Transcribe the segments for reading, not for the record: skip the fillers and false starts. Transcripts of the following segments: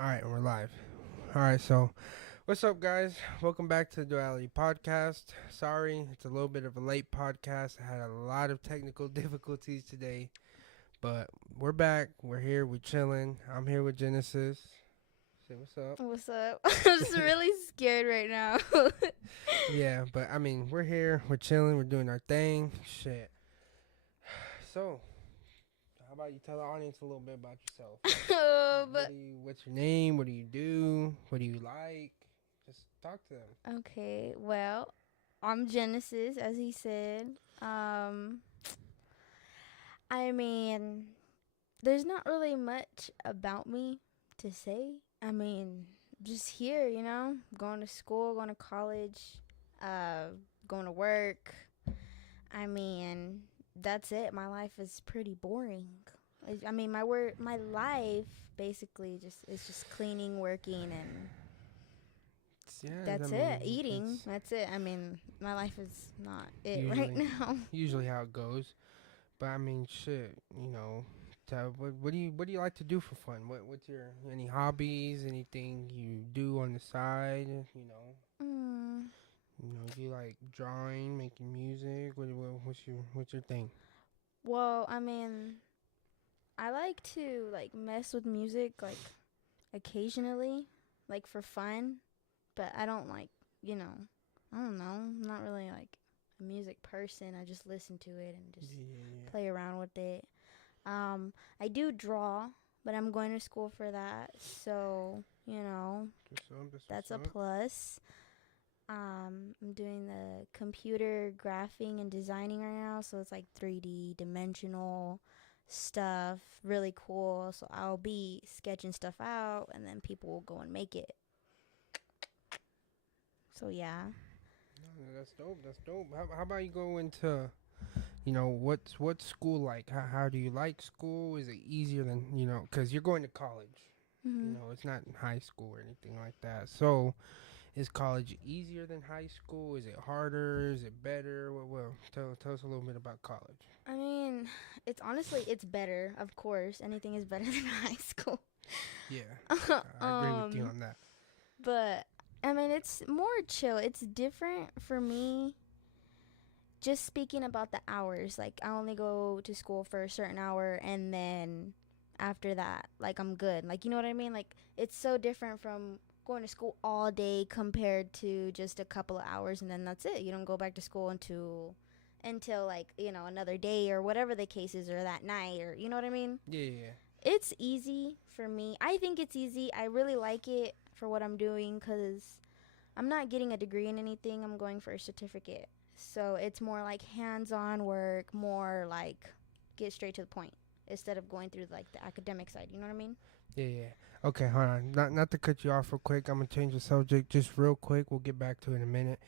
All right, we're live. All right, so what's up, guys? Welcome back to the Duality podcast. Sorry, it's a little bit of a late podcast. I had a lot of technical difficulties today, but we're back. We're here. We're chilling. I'm here with Genesis. Say what's up. What's up? I'm just really scared right now. Yeah, but I mean, we're here. We're chilling. We're doing our thing. Shit. So, how about you tell the audience a little bit about yourself? But What's your name? What do you do? What do you like? Just talk to them. okay, well, I'm Genesis, as he said. Um, I mean, there's not really much about me to say. I mean, just here, going to school, going to college, uh, going to work. I mean, that's it. My life is pretty boring. I mean, my life basically just is just cleaning, working, and Yeah, I that's mean, it. Eating. it's That's it. I mean, my life is not it right usually now. usually how it goes. But I mean, shit, what do you like to do for fun? What's your any hobbies? Anything you do on the side? mm, Do you like drawing, making music? What's your thing? well, I mean, I like to like mess with music like occasionally, like for fun, but I don't like, you know, I don't know. I'm not really like a music person. I just listen to it and just Yeah, play around with it. I do draw, but I'm going to school for that. So, what's up? That's that's what's a up. plus. I'm doing the computer graphing and designing right now, so it's like 3D dimensional stuff, really cool. So I'll be sketching stuff out, and then people will go and make it. So yeah. No, that's dope. That's dope. How about you go into what's school like? How do you like school? Is it easier than because you're going to college? Hmm. It's not in high school or anything like that. So, is college easier than high school? Is it harder? Is it better? Well, tell us a little bit about college. I mean, it's better, of course. Anything is better than high school. Yeah, I agree with you um, on that. but I mean, it's more chill. It's different for me. Just speaking about the hours, like I only go to school for a certain hour, and then after that, like I'm good. Like, you know what I mean? Like, it's so different from going to school all day compared to just a couple of hours, and then that's it. You don't go back to school until like, another day or whatever the case is, or that night, or you know what I mean? Yeah, yeah, It's easy for me. I think it's easy. I really like it for what I'm doing because I'm not getting a degree in anything. I'm going for a certificate. So it's more like hands-on work, more like get straight to the point instead of going through like the academic side. You know what I mean? yeah, yeah. Okay, hold on. Not to cut you off real quick. I'm gonna change the subject just real quick. We'll get back to it in a minute.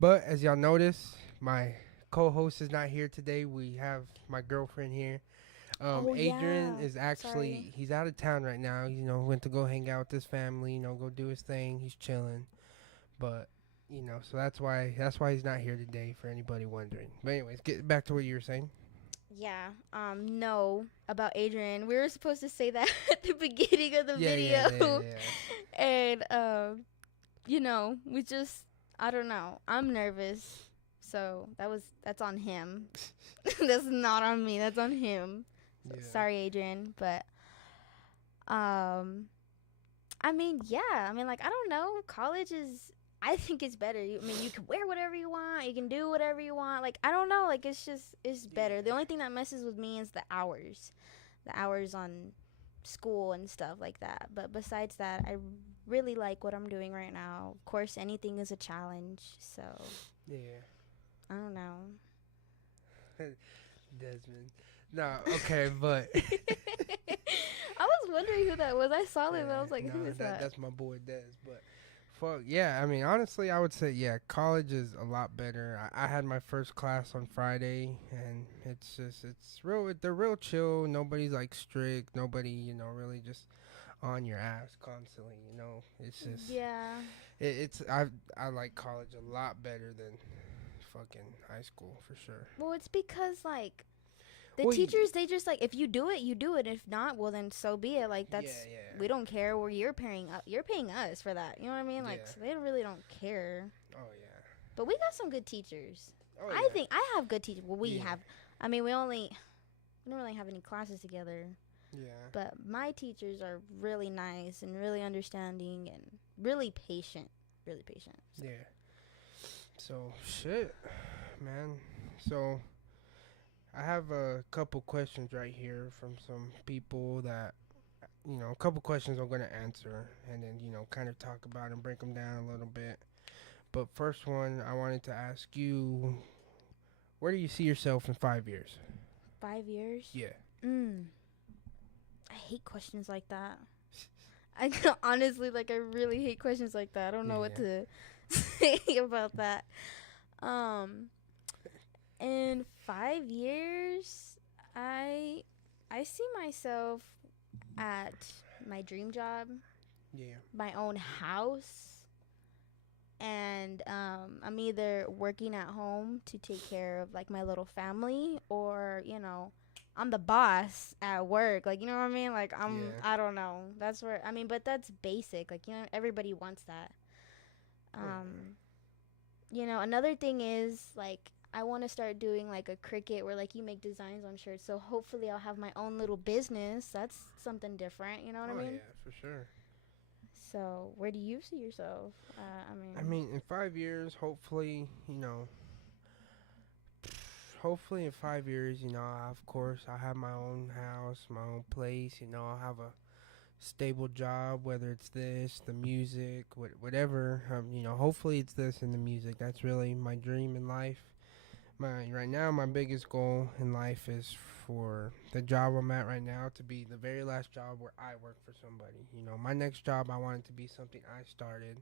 But as y'all notice, my co-host is not here today. We have my girlfriend here. Oh Adrian yeah. is Sorry. actually he's out of town right now. Went to go hang out with his family. Go do his thing. He's chilling, but so that's why he's not here today. For anybody wondering. But anyways, get back to what you were saying. Yeah. No, about Adrian. We were supposed to say that at the beginning of the Yeah, yeah, yeah, video. yeah. And we just I don't know. I'm nervous. So that's on him. That's not on me. That's on him. So Yeah. sorry, Adrian, but um I mean, yeah. I mean, like, I don't know. College is I think it's better. I mean, you can wear whatever you want. You can do whatever you want. Like, I don't know. Like, it's better. The Yeah. only thing that messes with me is the hours. The hours on school and stuff like that. But besides that, I really like what I'm doing right now. Of course, anything is a challenge. So, Yeah. I don't know. Desmond. No, okay, but I was wondering who that was. I saw him. I yeah, was like, no, who is that? that's my boy Des. But fuck yeah, I mean honestly, I would say yeah, college is a lot better. I had my first class on Friday, and it's real. They're real chill. Nobody's like strict. Nobody really just on your ass constantly. It's just Yeah. it's I like college a lot better than fucking high school for sure. Well, it's because like The Well, teachers, they just like, if you do it, you do it. If not, well then so be it. Like yeah, that's, yeah, we don't care. Where you're paying us for that. You know what I mean? Like yeah. so they really don't care. Oh yeah. But we got some good teachers. Oh I yeah. think I have good teachers. Well, we Yeah. have. I mean, we don't really have any classes together. Yeah. But my teachers are really nice and really understanding and really patient. Really patient. So. Yeah. So shit, man. So I have a couple questions right here from some people that a couple questions I'm gonna answer, and then kind of talk about and break them down a little bit. But first one, I wanted to ask you, where do you see yourself in 5 years? 5 years? Yeah. I hate questions like that. I honestly, like, I really hate questions like that. I don't know what Yeah. to say about that. Um, in 5 years, I see myself at my dream job, Yeah. my own house, and I'm either working at home to take care of like my little family, or I'm the boss at work. Like, you know what I mean? Like, Yeah. I don't know. That's where, I mean, but that's basic. Like, everybody wants that. Oh, yeah. Another thing is, like, I want to start doing like a Cricut where like you make designs on shirts. So hopefully I'll have my own little business. That's something different. You know what I Oh mean? yeah, for sure. So where do you see yourself? I mean, in 5 years, hopefully in 5 years, of course, I'll have my own house, my own place. I'll have a stable job, whether it's this, the music, whatever. Hopefully it's this and the music. That's really my dream in life. Right now, my biggest goal in life is for the job I'm at right now to be the very last job where I work for somebody. My next job, I want it to be something I started,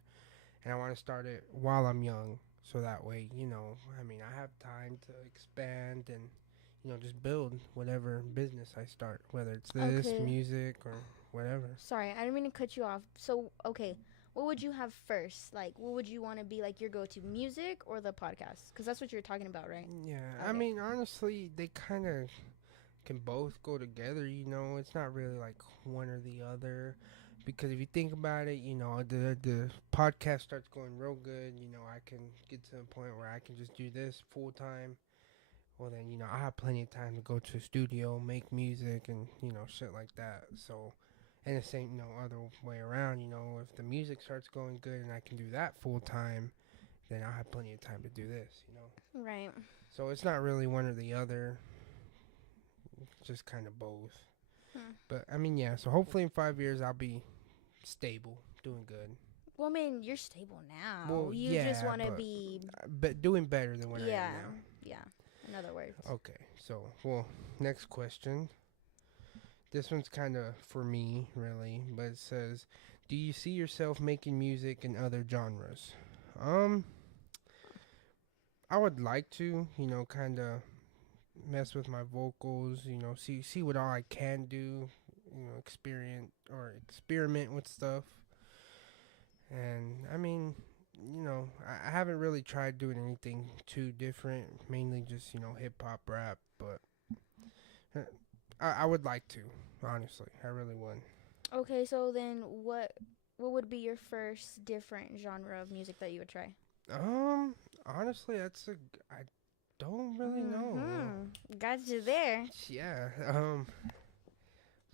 and I want to start it while I'm young. So that way, I have time to expand and, just build whatever business I start, whether it's this, Okay. music, or whatever. Sorry, I didn't mean to cut you off. So, okay, what would you have first? Like, what would you want to be like your go-to, music or the podcast? Because that's what you're talking about, right? Yeah, I Okay. mean, honestly, they kind of can both go together. It's not really like one or the other, because if you think about it, the podcast starts going real good. I can get to a point where I can just do this full time. Well, then I have plenty of time to go to a studio, make music, and shit like that. So, and the same other way around. If the music starts going good and I can do that full time, then I'll have plenty of time to do this. Right. So it's not really one or the other, just kind of both. Hmm. But I mean, yeah. So hopefully in 5 years I'll be stable, doing good. Well, I mean, you're stable now. Well, You just yeah, want to be, but doing better than what I yeah, am now. yeah. In other words. Okay. So, well, next question. This one's kind of for me, really, but it says, "Do you see yourself making music in other genres?" Um, I would like to, kind of mess with my vocals, see what all I can do, experiment with stuff. And I mean, I haven't really tried doing anything too different, mainly just, hip hop rap, but uh, I would like to, honestly. I really would. Okay, so then what would be your first different genre of music that you would try? Honestly, I don't really know. Got you there. Yeah,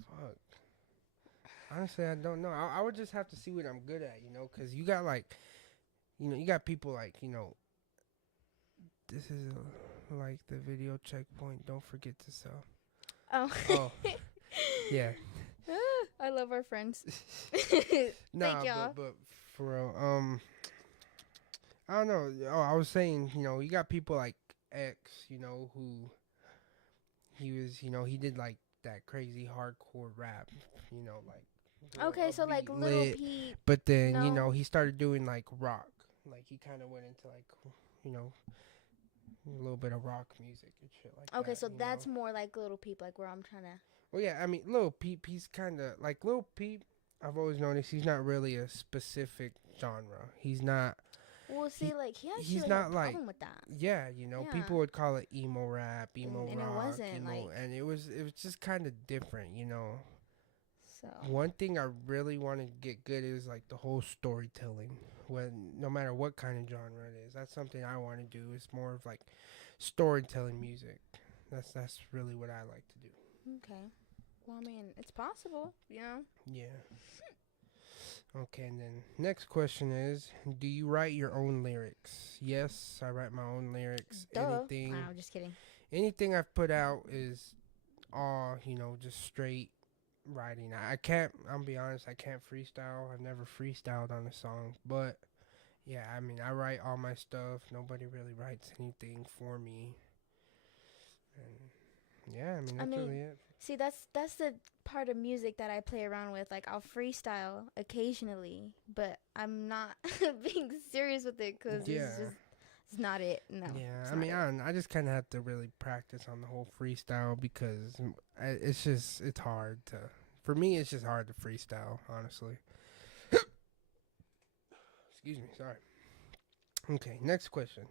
fuck. Honestly, I don't know. I would just have to see what I'm good at, because you got like, you got people like, this is like the video checkpoint. Don't forget to sell. Oh. Oh, yeah. I love our friends. Nah, Thank y'all. but for real, I don't know. Oh, I was saying, you got people like X, who he did like that crazy hardcore rap, like Okay, so like upbeat, Little lit. Peep. But then, No. he started doing like rock. Like he kind of went into like, you know, a little bit of rock music and shit like Okay, that. so that's more like Little Peep, like where I'm trying to. Well, yeah, I mean, Lil Peep, he's kind of like Lil Peep. I've always noticed he's not really a specific genre. He's not Well, see, he like he he's actually had a not like, problem with that. yeah, you know, Yeah, people would call it emo rap, emo and it rock, wasn't emo, like and it was just kind of different, you know. so. One thing I really want to get good is like the whole storytelling. When no matter what kind of genre it is, that's something I want to do. It's more of like storytelling music. That's really what I like to do. Okay. Well, I mean, it's possible, you know. Yeah. Okay, and then next question is, do you write your own lyrics? Yes, I write my own lyrics. Duh. Wow, just kidding. Anything I've put out is all, you know, just straight writing. I can't, I'll be honest, I can't freestyle. I've never freestyled on a song, but yeah, I mean, I write all my stuff. Nobody really writes anything for me. And yeah, I mean, I that's mean, really it. see, that's the part of music that I play around with. Like, I'll freestyle occasionally, but I'm not being serious with it because Yeah. it's not it. No, Yeah, it's I not mean, it. I just kind of have to really practice on the whole freestyle because it's just it's hard to. For me, it's just hard to freestyle, honestly. Excuse me, sorry. Okay, next question.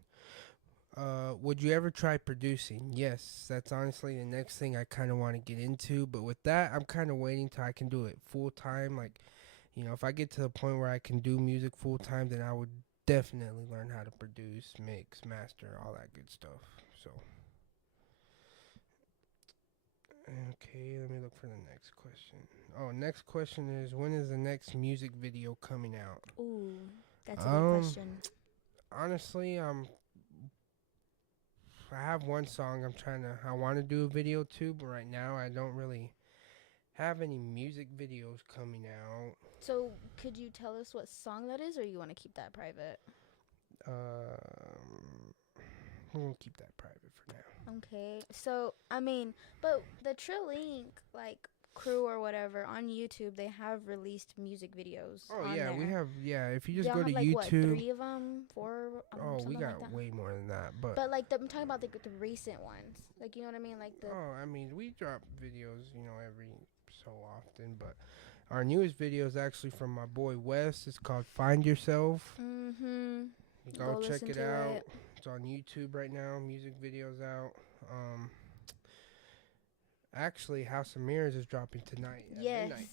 Would you ever try producing? Yes, that's honestly the next thing I kind of want to get into. But with that, I'm kind of waiting till I can do it full time. Like, you know, if I get to the point where I can do music full time, then I would definitely learn how to produce, mix, master, all that good stuff. So, okay, let me look for the next question. Oh, next question is, when is the next music video coming out? Ooh, that's a good Um, question. honestly, I have one song I want to do a video to, but right now I don't really have any music videos coming out. So, could you tell us what song that is, or you want to keep that private? We'll keep that private for now. Okay. So, I mean, but the Trill Inc. like crew or whatever on YouTube, they have released music videos Oh on yeah, we there. have, yeah. If you just Y'all go to have like what, YouTube, 3 of them, 4, oh, we something like got that. way more than that. But But like I'm talking about the recent ones, like you know what I mean, like the. oh, I mean, we drop videos, you know, every so often. But our newest video is actually from my boy Wes. It's called "Find Yourself." Mhm. You Go go check listen it to out. it. It's on YouTube right now. Music videos out. Um, Actually, House of Mirrors is dropping tonight at Yes. midnight.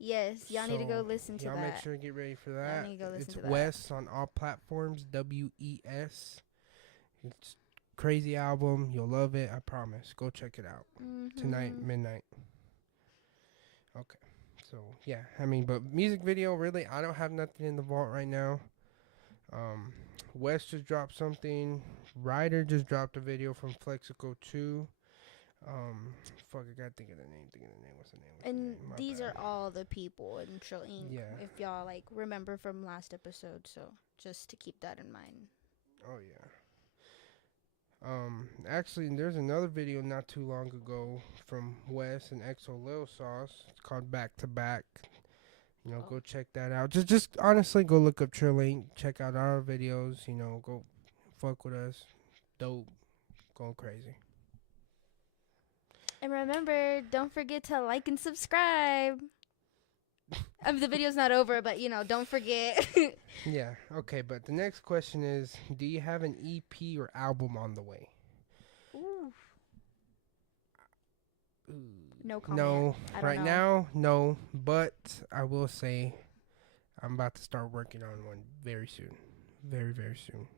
Yes. Y'all need to go So listen to y'all make that. sure to get ready for Y'all that. need to go listen It's to that. Wes on all platforms. WES. It's crazy album. You'll love it. I promise. Go check it out tonight Mhm. midnight. Okay. So yeah, I mean, but music video really, I don't have nothing in the vault right now. Um, Wes just dropped something. Ryder just dropped a video from Flexico 2. Fuck, I gotta think of the name. Think of the name. What's the name? What's the And name? My these bad. are all the people in Trill Inc. Yeah. If y'all like remember from last episode, so just to keep that in mind. Oh yeah. Actually, there's another video not too long ago from Wes and EXO Lil Sauce. It's called Back to Back. You know, Oh. go check that out. Just honestly, go look up Trilink. Check out our videos. You know, go fuck with us. Dope. Going crazy. And remember, don't forget to like and subscribe. I mean, the video's not over, but you know, don't forget. Yeah. Okay, but the next question is, do you have an EP or album on the way? Ooh, no comment. No. I don't Right know. now, no. But I will say, I'm about to start working on one very soon. Very, very soon.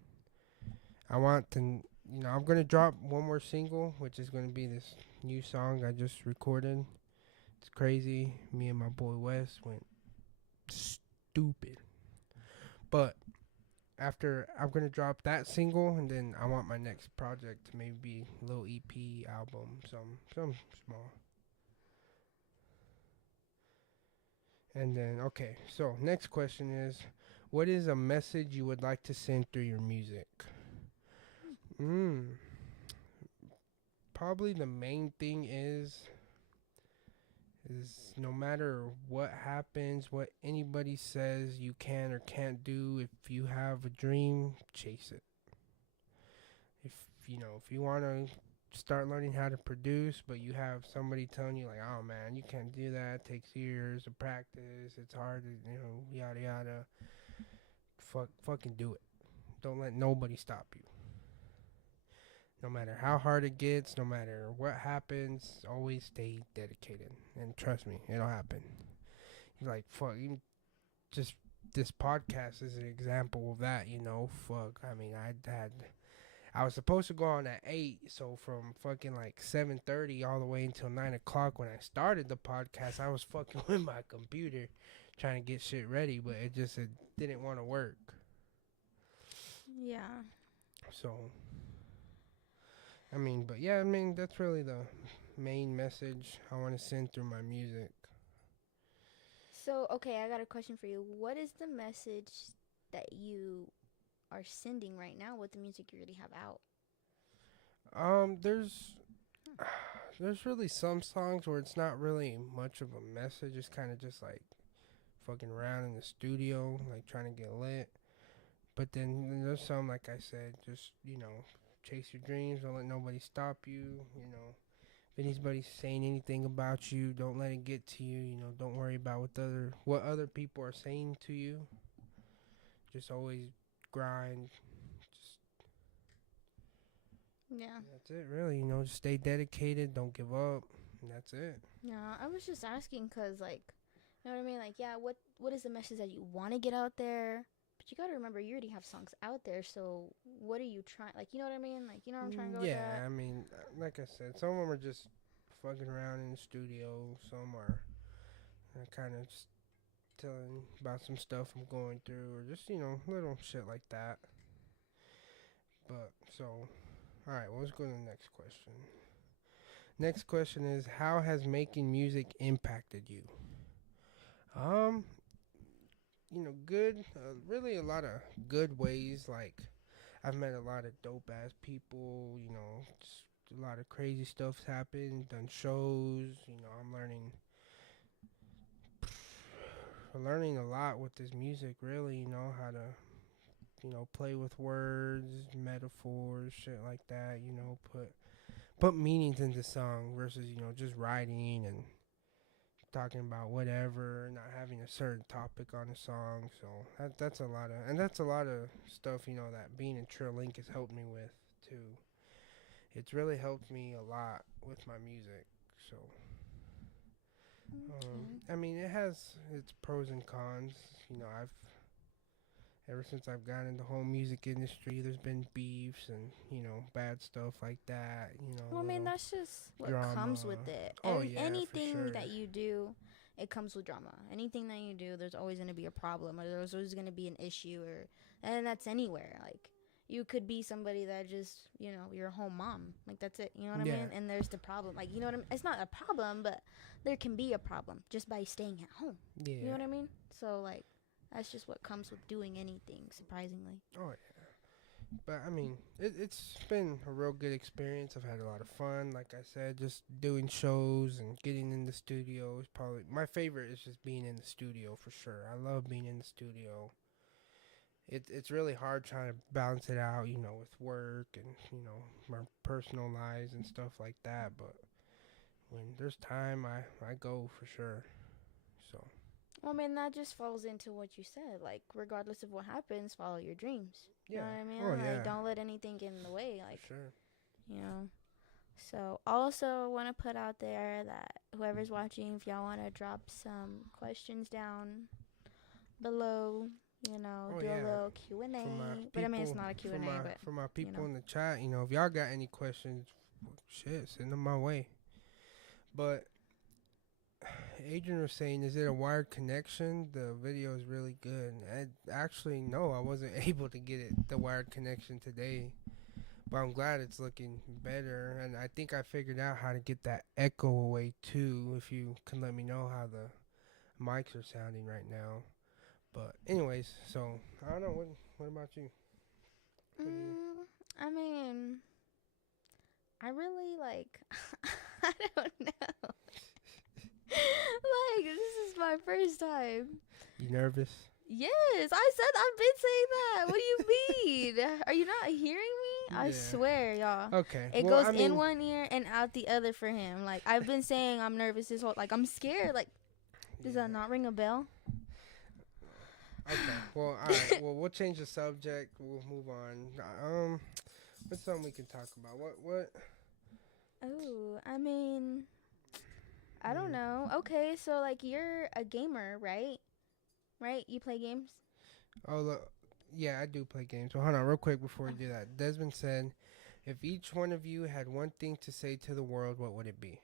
I want to, you know, I'm going to drop one more single, which is going to be this new song I just recorded. It's crazy. Me and my boy Wes went stupid. But after, I'm going to drop that single, and then I want my next project to maybe be a little EP album, some small. And then, okay, so next question is, what is a message you would like to send through your music? Mm, Probably the main thing is no matter what happens, what anybody says you can or can't do, if you have a dream, chase it. If you know, if you want to start learning how to produce, but you have somebody telling you like, "Oh man, you can't do that. It takes years of practice. It's hard to, you know, yada yada." Fucking do it. Don't let nobody stop you. No matter how hard it gets, no matter what happens, always stay dedicated. And trust me, it'll happen. Like, fuck, even just this podcast is an example of that, you know. Fuck, I mean, I was supposed to go on at 8, so from fucking like 7:30 all the way until 9 o'clock when I started the podcast, I was fucking with my computer trying to get shit ready, but it didn't want to work. Yeah. So, I mean, but yeah, I mean, that's really the main message I want to send through my music. So, okay, I got a question for you. What is the message that you are sending right now with the music you already have out? There's there's really some songs where it's not really much of a message. It's kind of just like fucking around in the studio, like trying to get lit. But then there's some, like I said, just, you know, chase your dreams. Don't let nobody stop you. You know, if anybody's saying anything about you, don't let it get to you. You know, don't worry about what other people are saying to you. Just always grind. Just Yeah. that's it, really. You know, just stay dedicated. Don't give up. And that's it. Yeah, I was just asking because, like, you know what I mean? Like, yeah, what is the message that you want to get out there? But you got to remember, you already have songs out there, so what are you trying? Like, you know what I mean? Like, you know what I'm trying to go with Yeah, that? I mean, like I said, some of them are just fucking around in the studio. Some are kind of just telling about some stuff I'm going through, or just, you know, little shit like that. But so, all right, well, let's go to the next question. Next question is, how has making music impacted you? Um, you know, good, really a lot of good ways. Like, I've met a lot of dope ass people. You know, just a lot of crazy stuff's happened. Done shows. You know, learning a lot with this music. Really, you know how to, you know, play with words, metaphors, shit like that. You know, put meanings into song versus, you know, just writing and talking about whatever, not having a certain topic on a song. So that's a lot of stuff, you know, that being in Trill Link has helped me with too. It's really helped me a lot with my music. So Okay. I mean, it has its pros and cons. You know, I've ever since I've gotten into the whole music industry, there's been beefs and, you know, bad stuff like that. You know, Well, I mean, little that's just what drama. comes with it. Oh yeah, for Anything sure. that you do, it comes with drama. Anything that you do, there's always going to be a problem, or there's always going to be an issue, and that's anywhere. Like, you could be somebody that just, you know, you're a home mom. Like, that's it. You know what I Yeah, mean? And there's the problem. Like, you know what I mean? It's not a problem, but there can be a problem just by staying at home. yeah. You know what I mean? So, like, that's just what comes with doing anything, surprisingly. Oh yeah. But I mean, it's been a real good experience. I've had a lot of fun. Like I said, just doing shows and getting in the studio is probably my favorite. Is just being in the studio for sure. I love being in the studio. It's really hard trying to balance it out, you know, with work and, you know, my personal lives and stuff like that. But when there's time, I go for sure. So Well, I mean, that just falls into what you said. Like, regardless of what happens, follow your dreams. You know yeah. what I Oh mean? Like, yeah. don't let anything get in the way. For Like, sure. you know. So, also want to put out there that whoever's watching, if y'all want to drop some questions down below, you know, Oh do a yeah. little Q and For my A. But I mean, it's people, not a Q and A, but for my you people know. in the chat, you know, if y'all got any questions, shit, send them my way. But Adrian was saying, is it a wired connection? The video is really good. Actually, no, I wasn't able to get the wired connection today. But I'm glad it's looking better. And I think I figured out how to get that echo away too. If you can let me know how the mics are sounding right now. But anyways, so I don't know. What about you? What do you? I mean, I really like. I don't know. Like, this is my first time. You nervous? Yes, I said I've been saying that. What do you mean? Are you not hearing me? I Yeah. swear, y'all. Okay. It Well, goes I mean, in one ear and out the other for him. Like, I've been saying I'm nervous this whole, like, I'm scared. Like, does yeah. that not ring a bell? Okay. Well, all right. Well, we'll change the subject. We'll move on. What's something we can talk about? What? Oh, I mean, I don't Hmm. know. Okay, so like you're a gamer, right? Right? You play games? Oh, look. Yeah, I do play games. Well, hold on, real quick before we Oh. do that. Desmond said, if each one of you had one thing to say to the world, what would it be?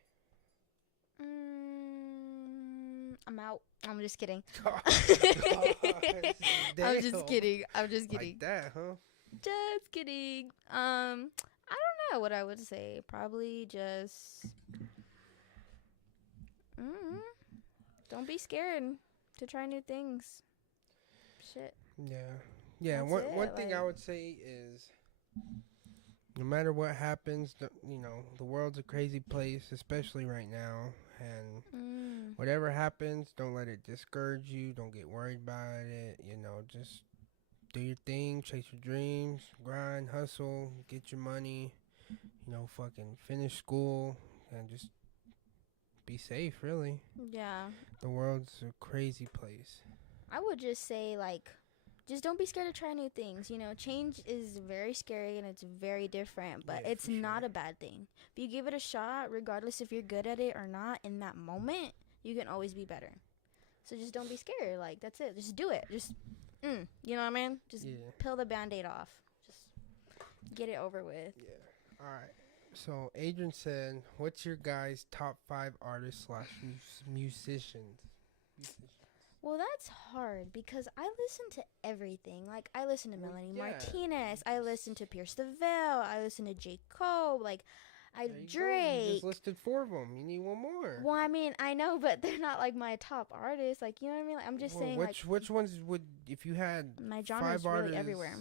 I'm out. I'm just kidding. Oh, gosh, I'm just damn. kidding. I'm just Like kidding. that, huh? Just kidding. I don't know what I would say. Probably just mm, don't be scared to try new things. Shit. Yeah. Yeah, That's one it. thing I Like, would say is no matter what happens, the world's a crazy place, especially right now. And mm, whatever happens, don't let it discourage you. Don't get worried about it. Just do your thing, chase your dreams, grind, hustle, get your money. Fucking finish school and just be safe, really. yeah. The world's a crazy place. I would just say like just don't be scared to try new things. Change is very scary and it's very different, but Yeah, it's for not sure. a bad thing. If you give it a shot, regardless if you're good at it or not, in that moment, you can always be better. So just don't be scared. Like, that's it. Just do it. You know what I mean? Just Yeah. peel the band aid off. Just get it over with. Yeah. All right. So Adrian said, "What's your guys' top 5 artists slash musicians?" Musicians. Well, that's hard because I listen to everything. Like, I listen to Well, Melanie yeah. Martinez. I listen Just to Pierce the Veil. I listen to J. Cole. Like, I there you go. You just Drake. listed 4 of them. You need one more. Well, I mean, I know, but they're not like my top artists. Like, you know what I mean? Like, I'm just Well, saying, like, which ones would if you had my genre five is really artists everywhere.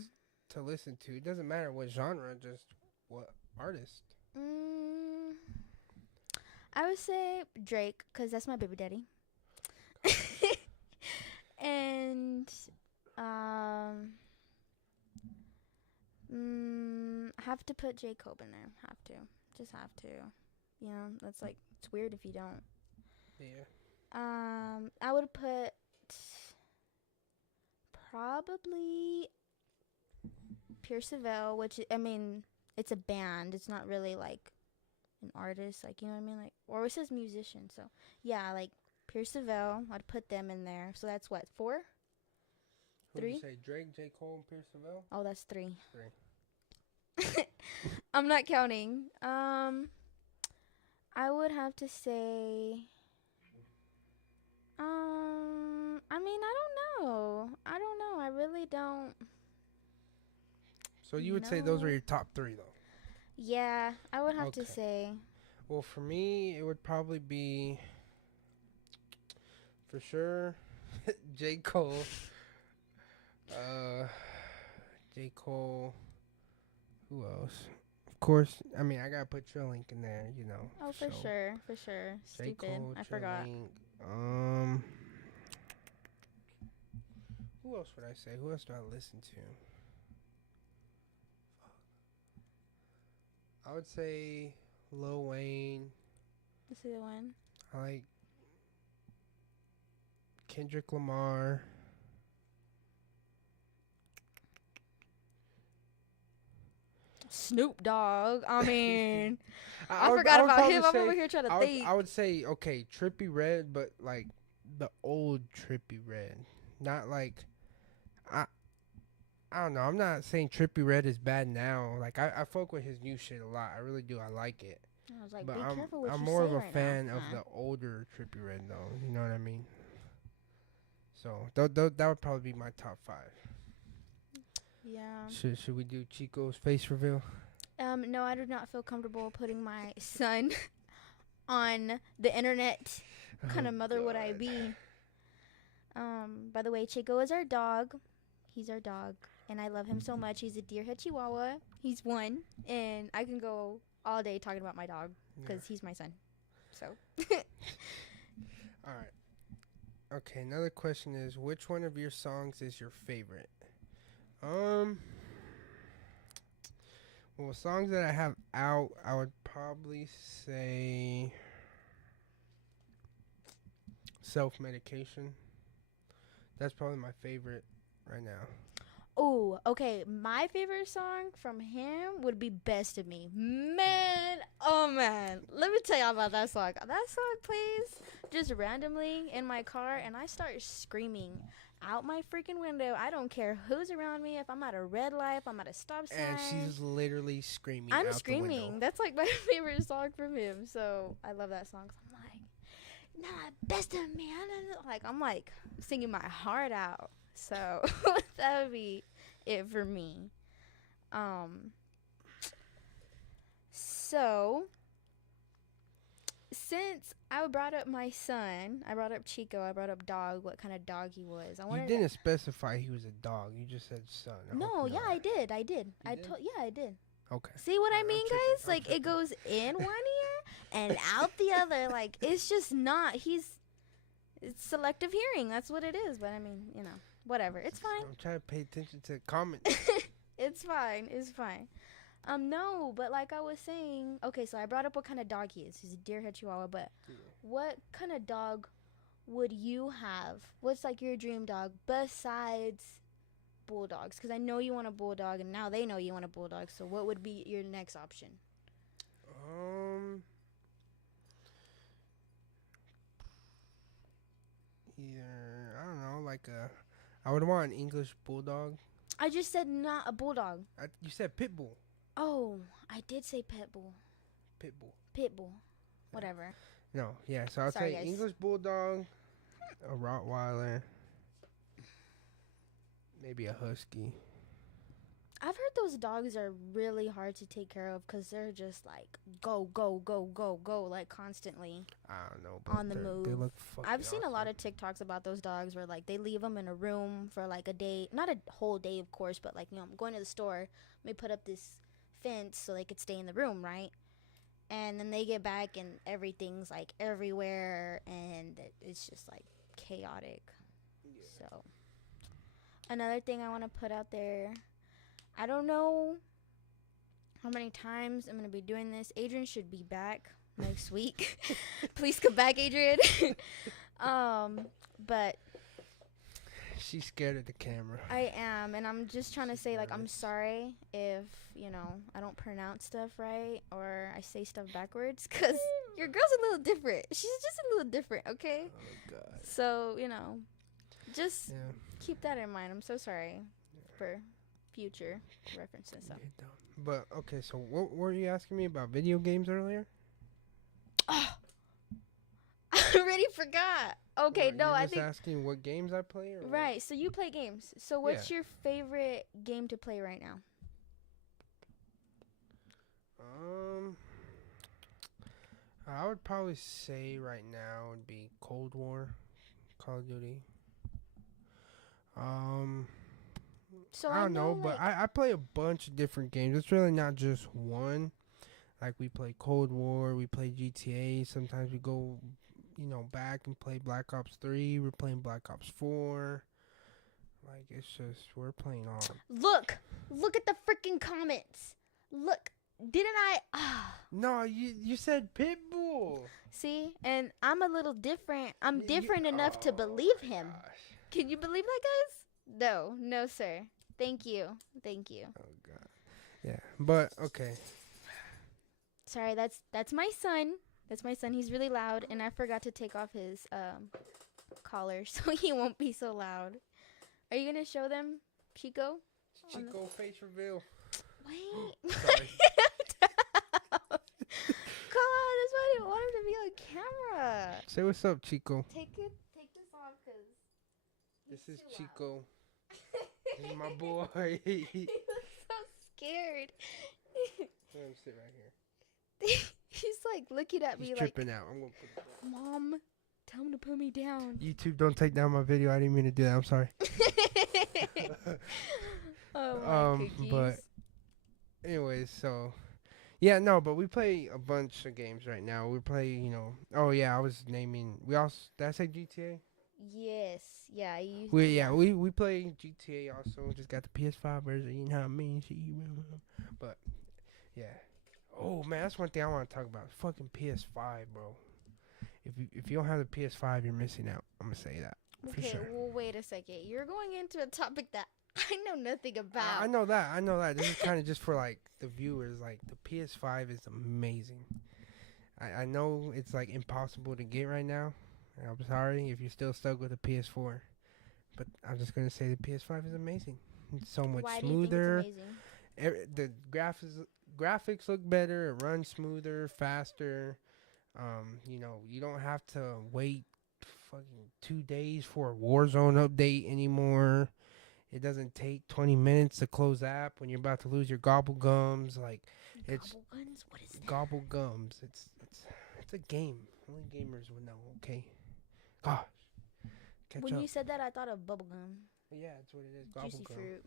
to listen to? It doesn't matter what genre, just what artist. Mm, I would say Drake, because that's my baby daddy. And, um, have to put J. Cole in there. Have to. Just have to. That's like, it's weird if you don't. Yeah. I would put probably Pierce the Veil, which, I mean, it's a band. It's not really like an artist, like, you know what I mean? Like, or it says musician. So, yeah, like Pierce the Veil, I'd put them in there. So that's what, 4? Who did you 3? say? Drake, J. Cole, and Pierce the Veil? Oh, that's 3. 3. I'm not counting. I would have to say, I mean, I don't know. I don't know. I really don't So you would say those are know. your top 3, though? Yeah, I would have to Okay. say. Well, for me, it would probably be for sure J. Cole. Uh, J. Cole. Who else? Of course, I mean, I gotta put Trillink in there, Oh, for for sure. sure, for sure. J. Stupid. Cole, I forgot. Trillink. Who else would I say? Who else do I listen to? I would say Lil Wayne. This is the one. I like Kendrick Lamar. Snoop Dogg. I mean, I would, forgot I would about probably him. I'm say over here trying to think. I would say okay, Trippy Red, but like the old Trippy Red, not like I I don't know. I'm not saying Trippy Red is bad now. Like I fuck with his new shit a lot. I really do. I like it. I was like, But be careful what I'm you more say of a right fan now. of the older Trippy Red though. You know what I mean? So that would probably be my top 5. Yeah. Should we do Chico's face reveal? No, I do not feel comfortable putting my son on the internet. What kind Oh of mother would I God. be? By the way, Chico is our dog. He's our dog, and I love him so much. He's a deer-head Chihuahua. He's 1, and I can go all day talking about my dog Yeah. because he's my son. So. All right. Okay. Another question is, which one of your songs is your favorite? Well, songs that I have out, I would probably say Self Medication. That's probably my favorite. right now? Oh, okay. My favorite song from him would be "Best of Me." Man, oh man, let me tell y'all about that song. That song plays just randomly in my car, and I start screaming out my freaking window. I don't care who's around me. If I'm at a red light, if I'm at a stop And sign, she's literally screaming I'm out the window. screaming. That's like my favorite song from him. So I love that song. 'Cause I'm like, nah, best of me. Like I'm like singing my heart out. So that would be it for me. Um. So since I brought up my son, I brought up Chico, I brought up dog, what kind of dog he was. I You wanted didn't specify he was a dog. You just said son. I hope no, you know yeah, that. I did. I did. You did? Yeah, I did. Okay. See what I I'm mean, tripping. guys? Like it goes in one ear and out the other. Like it's just not. It's selective hearing. That's what it is. But I mean, whatever. It's fine. I'm trying to pay attention to the comments. It's fine. It's fine. No, but like I was saying, okay, so I brought up what kind of dog he is. He's a deer head chihuahua, but what kind of dog would you have? What's like your dream dog besides bulldogs? Because I know you want a bulldog, and now they know you want a bulldog. So what would be your next option? Um, Either I don't know, like I would want an English bulldog. I just said not a bulldog. You said pit bull. Oh, I did say pit bull. Pit bull. Pit bull. Whatever. No, yeah. So I'd Sorry, say guys. English bulldog, a Rottweiler, maybe a husky. I've heard those dogs are really hard to take care of because they're just like go, go, go, go, go, like constantly I don't know, but on the move. They look fucking I've seen a lot awesome. of TikToks about those dogs where like they leave them in a room for like a day, not a whole day, of course, but like going to the store, they put up this fence so they could stay in the room, right? And then they get back and everything's like everywhere, and it's just like chaotic. Yeah. So another thing I want to put out there, I don't know how many times I'm going to be doing this. Adrian should be back next week. Please come back, Adrian. But She's scared of the camera. I am, and I'm just trying to say, like, I'm sorry if, I don't pronounce stuff right or I say stuff backwards, because your girl's a little different. She's just a little different, okay? Oh God. So, just Yeah. keep that in mind. I'm so sorry for future reference and stuff. But okay, so what were you asking me about video games earlier? Oh, I already forgot. Okay, What, no, you're I just think asking what games I play, or what? right. So you play games. So what's your favorite game to play right now? I would probably say right now would be Cold War, Call of Duty. So I don't know, but I play a bunch of different games. It's really not just one. Like we play Cold War, we play GTA. Sometimes we go, back and play Black Ops 3. We're playing Black Ops 4. Like it's just we're playing all. Look at the freaking comments. Look, didn't I? No, you said Pitbull. See, and I'm a little different. I'm You- different enough to oh believe my him. gosh. Can you believe that, guys? No, sir. Thank you. Oh God. Yeah, but okay. Sorry, that's my son. That's my son. He's really loud, and I forgot to take off his collar so he won't be so loud. Are you gonna show them, Chico? Chico face reveal. Wait. Sorry. Come on, that's why I didn't want him to be on camera. Say what's up, Chico. Take this off, cause This is Chico. He's my boy. he looks so scared. Let him sit right here. He's like looking at me He's like, tripping out. I'm gonna put it down. Mom, tell him to put me down. YouTube, don't take down my video. I didn't mean to do that. I'm sorry. Oh my cookies. But anyways, so yeah, no, but we play a bunch of games right now. We play, Oh yeah, I was naming. We also did I say GTA? Yes, yeah, you. We play GTA also. Just got the PS5 version. You know what I mean? But yeah. Oh man, that's one thing I want to talk about. Fucking PS5, bro. If you don't have the PS5, you're missing out. I'm gonna say that. for Okay, sure. well, wait a second. You're going into a topic that I know nothing I about. know that. I know that. This is kind of just for like the viewers. Like the PS5 is amazing. I know it's like impossible to get right now. I'm sorry if you're still stuck with the PS4, but I'm just gonna say the PS5 is amazing. It's so much Why do you think it's smoother. amazing? The graphics look better. It runs smoother, faster. You don't have to wait fucking 2 days for a Warzone update anymore. It doesn't take 20 minutes to close the app when you're about to lose your gobble gums. Like it's Gobble guns? What is that? gobble gums. It's a game. Only gamers would know. Okay. Gosh, catch When up. you said that, I thought of bubblegum. Yeah, that's what it is. Gobble Juicy gum. fruit.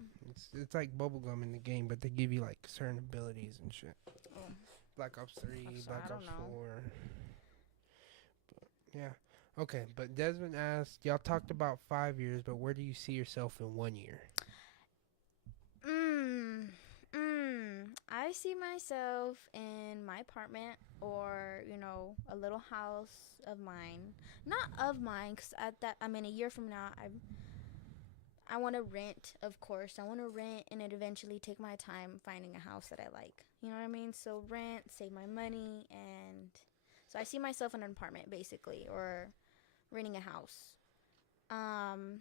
It's like bubble gum in the game, but they give you like certain abilities and shit. Oh, Black Ops 3, so Black I don't Ops know. 4. Yeah. Okay, but Desmond asked, y'all talked about 5 years, but where do you see yourself in 1 year? I see myself in my apartment or, a little house of mine. Not of mine, because a year from now, I want to rent, of course. I want to rent and then eventually take my time finding a house that I like. You know what I mean? So rent, save my money, and so I see myself in an apartment basically, or renting a house. Um,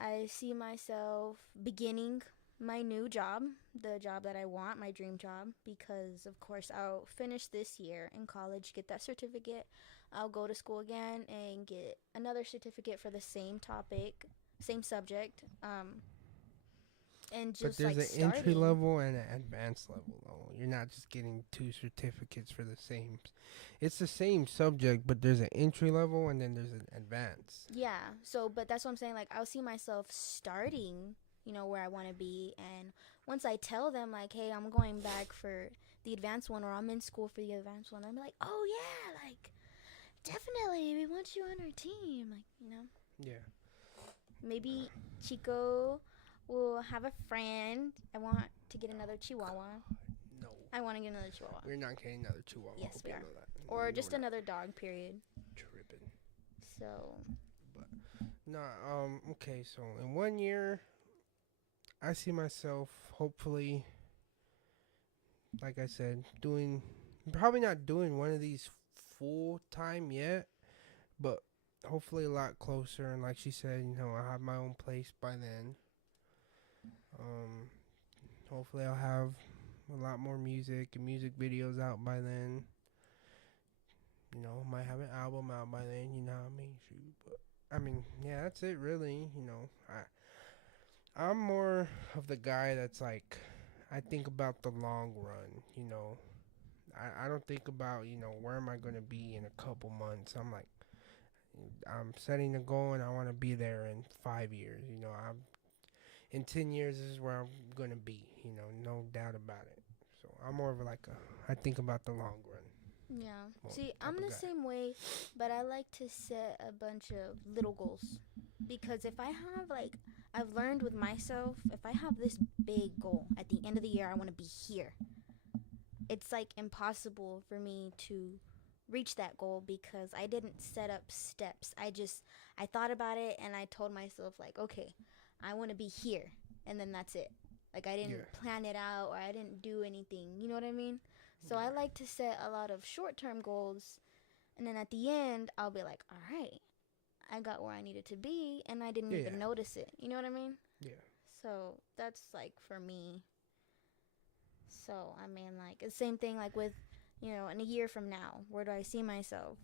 I see myself beginning my new job, the job that I want, my dream job, because of course I'll finish this year in college, get that certificate. I'll go to school again and get another certificate for the same topic, same subject, and But just there's like an entry starting. level and an advanced level, though. You're not just getting two certificates for the same. It's the same subject, but there's an entry level and then there's an advanced. Yeah. So, but that's what I'm saying. Like, I'll see myself starting, where I want to be. And once I tell them, like, hey, I'm going back for the advanced one, or I'm in school for the advanced one, I'm like, oh, yeah, like, definitely, we want you on our team. Like, Yeah. maybe Chico will have a friend. I want to get another Chihuahua. No. I want to get another Chihuahua. We're not getting another Chihuahua. Yes, Hope we you are. know that. Or No, just we're not another dog, period. tripping. So, But nah. Okay. So in 1 year, I see myself hopefully, like I said, doing probably not doing one of these full time yet, but hopefully a lot closer. And like she said, I have my own place by then. Um, Hopefully I'll have a lot more music and music videos out by then. Might have an album out by then. You know what I mean? Shoot, but I mean, yeah, that's it really. I'm more of the guy that's like, I think about the long run. I don't think about where am I gonna be in a couple months. I'm setting a goal and I want to be there in 5 years. I'm in 10 years. This is where I'm gonna be. No doubt about it. So I'm more of I think about the long run. yeah. Well, See, type I'm of the guy. same way, but I like to set a bunch of little goals. Because if I have, like, I've learned with myself, if I have this big goal at the end of the year, I want to be here. It's like impossible for me to reach that goal because I didn't set up steps. I thought about it and I told myself, like, okay, I want to be here. And then that's it. Like, I Yeah. didn't plan it out or I didn't do anything. You know what I mean? So I Yeah. like to set a lot of short term goals. And then at the end, I'll be like, all right, I got where I needed to be and I didn't Yeah. even Yeah. notice it. You know what I mean? Yeah. So that's like for me. So, I mean, like, the same thing, like, with, in a year from now, where do I see myself?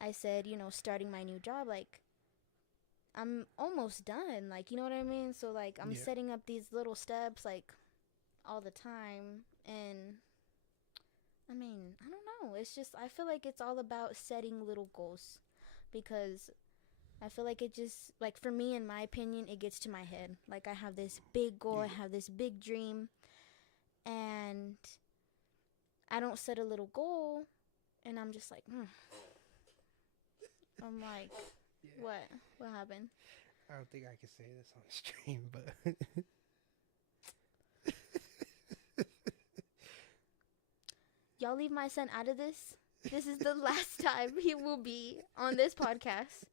I said, starting my new job, like, I'm almost done. Like, you know what I mean? So, like, I'm Yeah. setting up these little steps, like, all the time. And, I mean, I don't know. It's just, I feel like it's all about setting little goals. Because I feel like it just, like, for me, in my opinion, it gets to my head. Like, I have this big goal, I Yeah. have this big dream. And I don't set a little goal, and I'm just like, I'm like, Yeah. what? What happened? I don't think I can say this on stream, but Y'all leave my son out of this? This is the last time he will be on this podcast.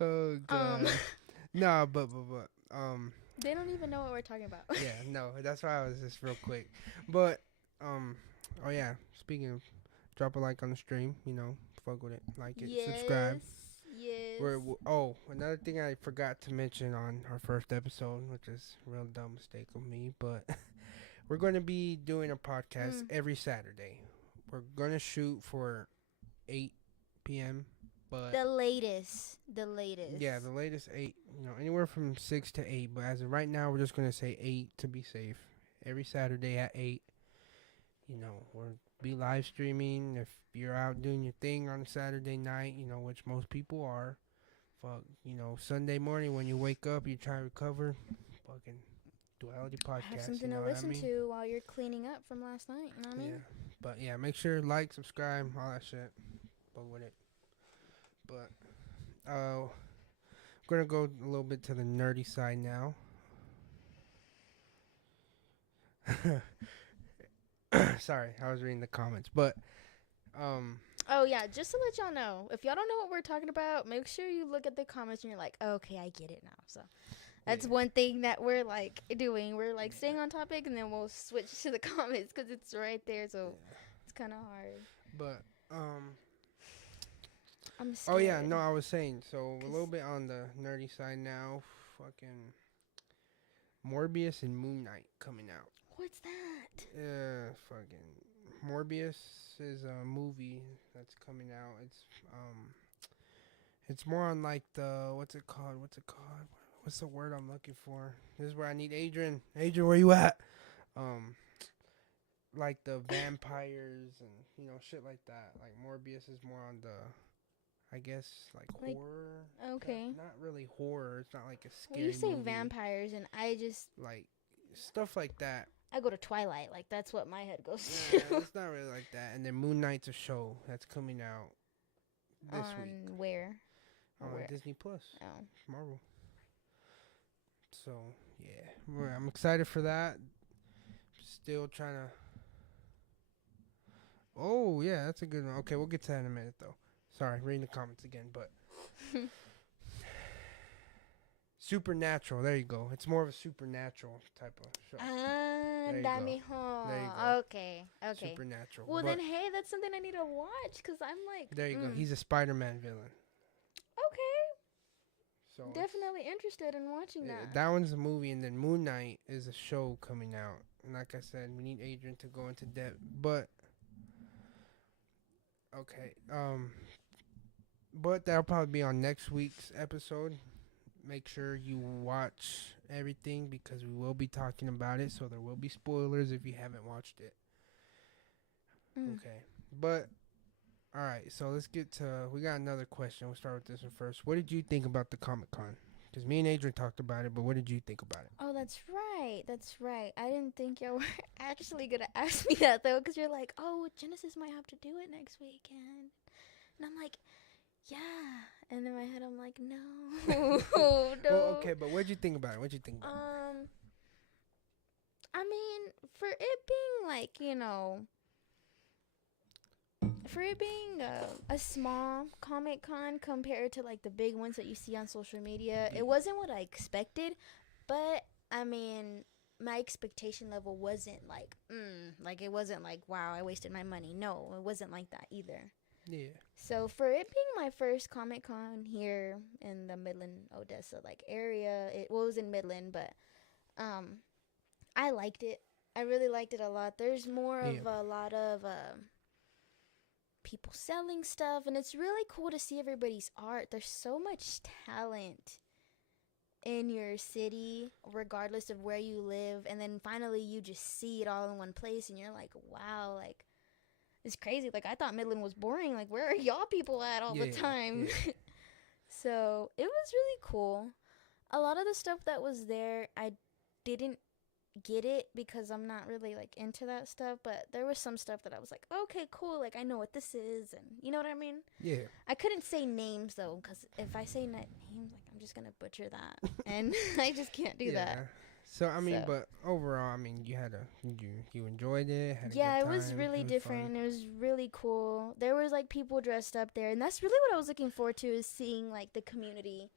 Oh Um, god. Nah, but they don't even know what we're talking about. yeah, no, that's why I was just real quick. But um, oh yeah, speaking of, drop a like on the stream. Fuck with it, like it, subscribe. Yes, yes. Oh, another thing I forgot to mention on our first episode, which is a real dumb mistake of me, but we're going to be doing a podcast every Saturday. We're going to shoot for 8 p.m. But The latest. The latest. yeah, the latest 8. Anywhere from 6 to 8. But as of right now, we're just going to say 8 to be safe. Every Saturday at 8. We'll be live streaming. If you're out doing your thing on a Saturday night, which most people are. Fuck, Sunday morning when you wake up, you try to recover. Fucking Duality podcast. Have something to listen to while you're cleaning up from last night. You know what I mean? Yeah. But yeah, make sure like, subscribe, all that shit. Fuck with it. But I'm gonna go a little bit to the nerdy side now. Sorry, I was reading the comments, but Oh yeah, just to let y'all know, if y'all don't know what we're talking about, make sure you look at the comments and you're like, okay, I get it now. So that's one thing that we're like doing. We're like staying on topic, and then we'll switch to the comments because it's right there. So it's kind of hard. But I'm scared. oh yeah, no, I was saying, so a little bit on the nerdy side now. Fucking Morbius and Moon Knight coming out. What's that? Fucking Morbius is a movie that's coming out. It's more on like the what's it called? What's the word I'm looking for? This is where I need Adrian. Adrian, where you at? Like the vampires and shit like that. Like Morbius is more on the, I guess, like horror. Okay. Not really horror. It's not like a scary Well, you say movie. vampires, and I just like stuff like that. I go to Twilight. Like that's what my head goes Yeah, to. it's not really like that. And then Moon Knight's a show that's coming out this week. Where? On Disney Plus. Oh. Marvel. So yeah, I'm excited for that. Still trying to. Oh yeah, that's a good one. Okay, we'll get to that in a minute though. Sorry, reading the comments again, but Supernatural. There you go. It's more of a supernatural type of show. There you go. Okay. Supernatural. Well, then, hey, that's something I need to watch because I'm like. There you go. He's a Spider-Man villain. Okay. So definitely interested in watching that. That one's a movie, and then Moon Knight is a show coming out. And like I said, we need Adrian to go into depth. But okay, but that'll probably be on next week's episode. Make sure you watch everything because we will be talking about it. So there will be spoilers if you haven't watched it. Okay, but all right. So let's get to. We got another question. We'll start with this one first. What did you think about the Comic-Con? Because me and Adrian talked about it, but what did you think about it? Oh, that's right. I didn't think you were actually gonna ask me that though, because you're like, oh, Genesis might have to do it next weekend, and I'm like, yeah. And in my head, I'm like, no, no. Well, okay, but what'd you think about it? I mean, for it being like, for it being a small Comic-Con compared to like the big ones that you see on social media, it wasn't what I expected. But I mean, my expectation level wasn't like, it wasn't like, wow, I wasted my money. No, it wasn't like that either. Yeah. So for it being my first Comic-Con here in the Midland, Odessa like area, it was in Midland, but I liked it. I really liked it a lot. There's more of a lot of people selling stuff, and it's really cool to see everybody's art. There's so much talent in your city, regardless of where you live, and then finally you just see it all in one place, and you're like, wow, like, it's crazy. Like, I thought Midland was boring. Like, where are y'all people at all the time? Yeah. So it was really cool. A lot of the stuff that was there, I didn't get it because I'm not really like into that stuff, but there was some stuff that I was like, okay, cool, like I know what this is, and you know what I mean? Yeah. I couldn't say names though, because if I say names, like I'm just gonna butcher that, and I just can't do that. So I mean, So but overall, I mean, you enjoyed it, had a yeah, good it was time, really it was fun. different. It was really cool. There was like people dressed up there, and that's really what I was looking forward to is seeing like the community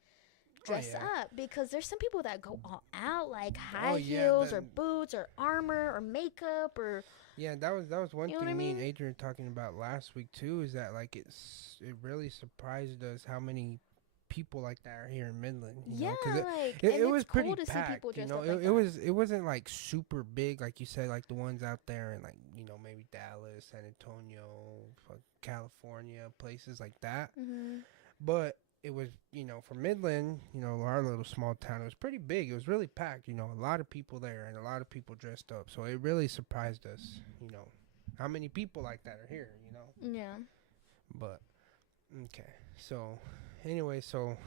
Oh dress yeah, up because there's some people that go all out like oh high yeah, heels or boots or armor or makeup or yeah. That was one you know what I thing me and mean? Adrian were talking about last week too. Is that like it really surprised us how many people like that are here in Midland. You Yeah, know, because like it and was it's pretty cool to see packed. people You dressed know, up like it that. was it wasn't like super big like you said, like the ones out there in like maybe Dallas, San Antonio, California, places like that. Mhm. But it was, for Midland, our little small town, it was pretty big. It was really packed, a lot of people there and a lot of people dressed up. So it really surprised us, how many people like that are here. Yeah. But, okay. So, anyway, so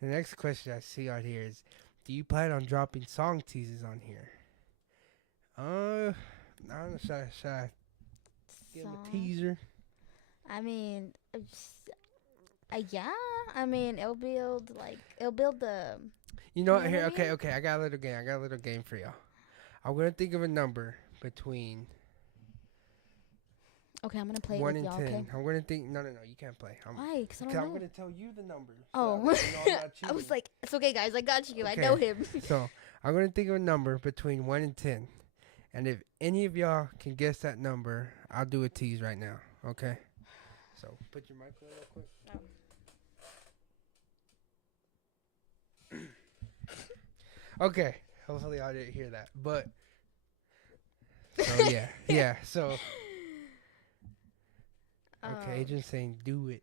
the next question I see on here is, do you plan on dropping song teases on here? I don't know, should I give him a Song. teaser? I mean, yeah. I mean, it'll build the. You know You what? know what Here, I okay, mean? okay. I got a little game. I got a little game for y'all. I'm gonna think of a number between Okay, I'm gonna play it one with and y'all. Okay. 10. I'm gonna think. No, no, no. You can't play. Why? Cause I don't Because I'm know. gonna tell you the number, so that Oh, way you know I'm not I was cheating. like, it's okay, guys. I got you. I know Okay. him. So I'm gonna think of a number between 1 and 10, and if any of y'all can guess that number, I'll do a tease right now. Okay. So put your mic away real quick. Okay. Hopefully I didn't hear that, but so yeah, yeah. So okay, Agent's saying do it.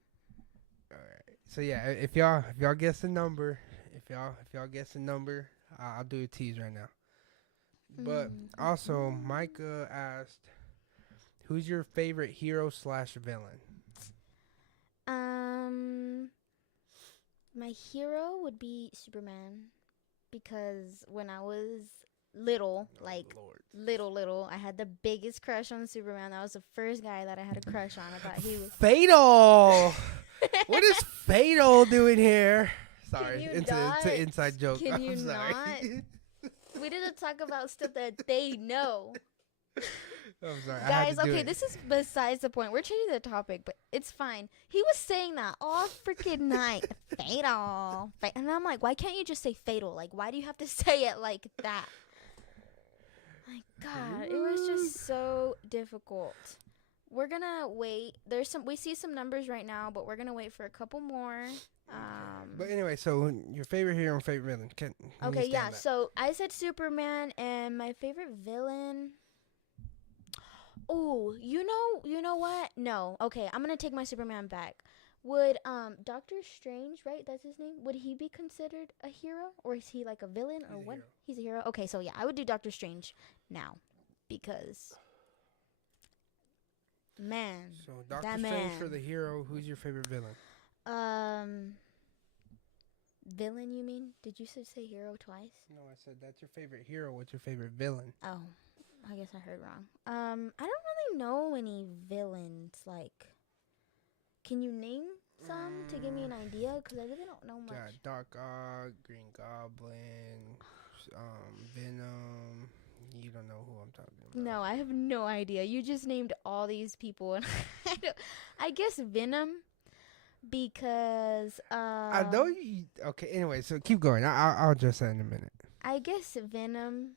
All right. So yeah, if y'all guess the number, if y'all guess the number, I'll do a tease right now. But also, Micah asked, "Who's your favorite hero slash villain?" Um, my hero would be Superman because when I was little, Oh like Lord. little, I had the biggest crush on Superman. That was the first guy that I had a crush on. I thought he was. Fatal. What is Fatal doing here? Sorry, you it's not? an inside joke. Can you I'm sorry. not? We didn't talk about stuff that they know. I'm sorry. I had Guys, to do okay, it. this is besides the point. We're changing the topic, but it's fine. He was saying that all freaking night. Fatal. And I'm like, why can't you just say fatal? Like, why do you have to say it like that? My God, it was just so difficult. We're gonna wait. We see some numbers right now, but we're gonna wait for a couple more. But anyway, so your favorite hero and favorite villain? Okay, yeah. So I said Superman, and my favorite villain. Oh, you know what? No. Okay, I'm gonna take my Superman back. Would Doctor Strange, right? That's his name. Would he be considered a hero, or is he like a villain, or what? He's a hero. Okay, so yeah, I would do Doctor Strange now, because man, So Doctor that Strange man. for the hero. Who's your favorite villain? Um, villain? You mean? Did you say hero twice? No, I said that's your favorite hero. What's your favorite villain? Oh, I guess I heard wrong. I don't really know any villains. Like, can you name some to give me an idea? Because I really don't know much. Got Doc Ock, Green Goblin, Venom. You don't know who I'm talking about. No, I have no idea. You just named all these people, and I guess Venom because I know you. Okay, anyway, so keep going. I'll address that in a minute. I guess Venom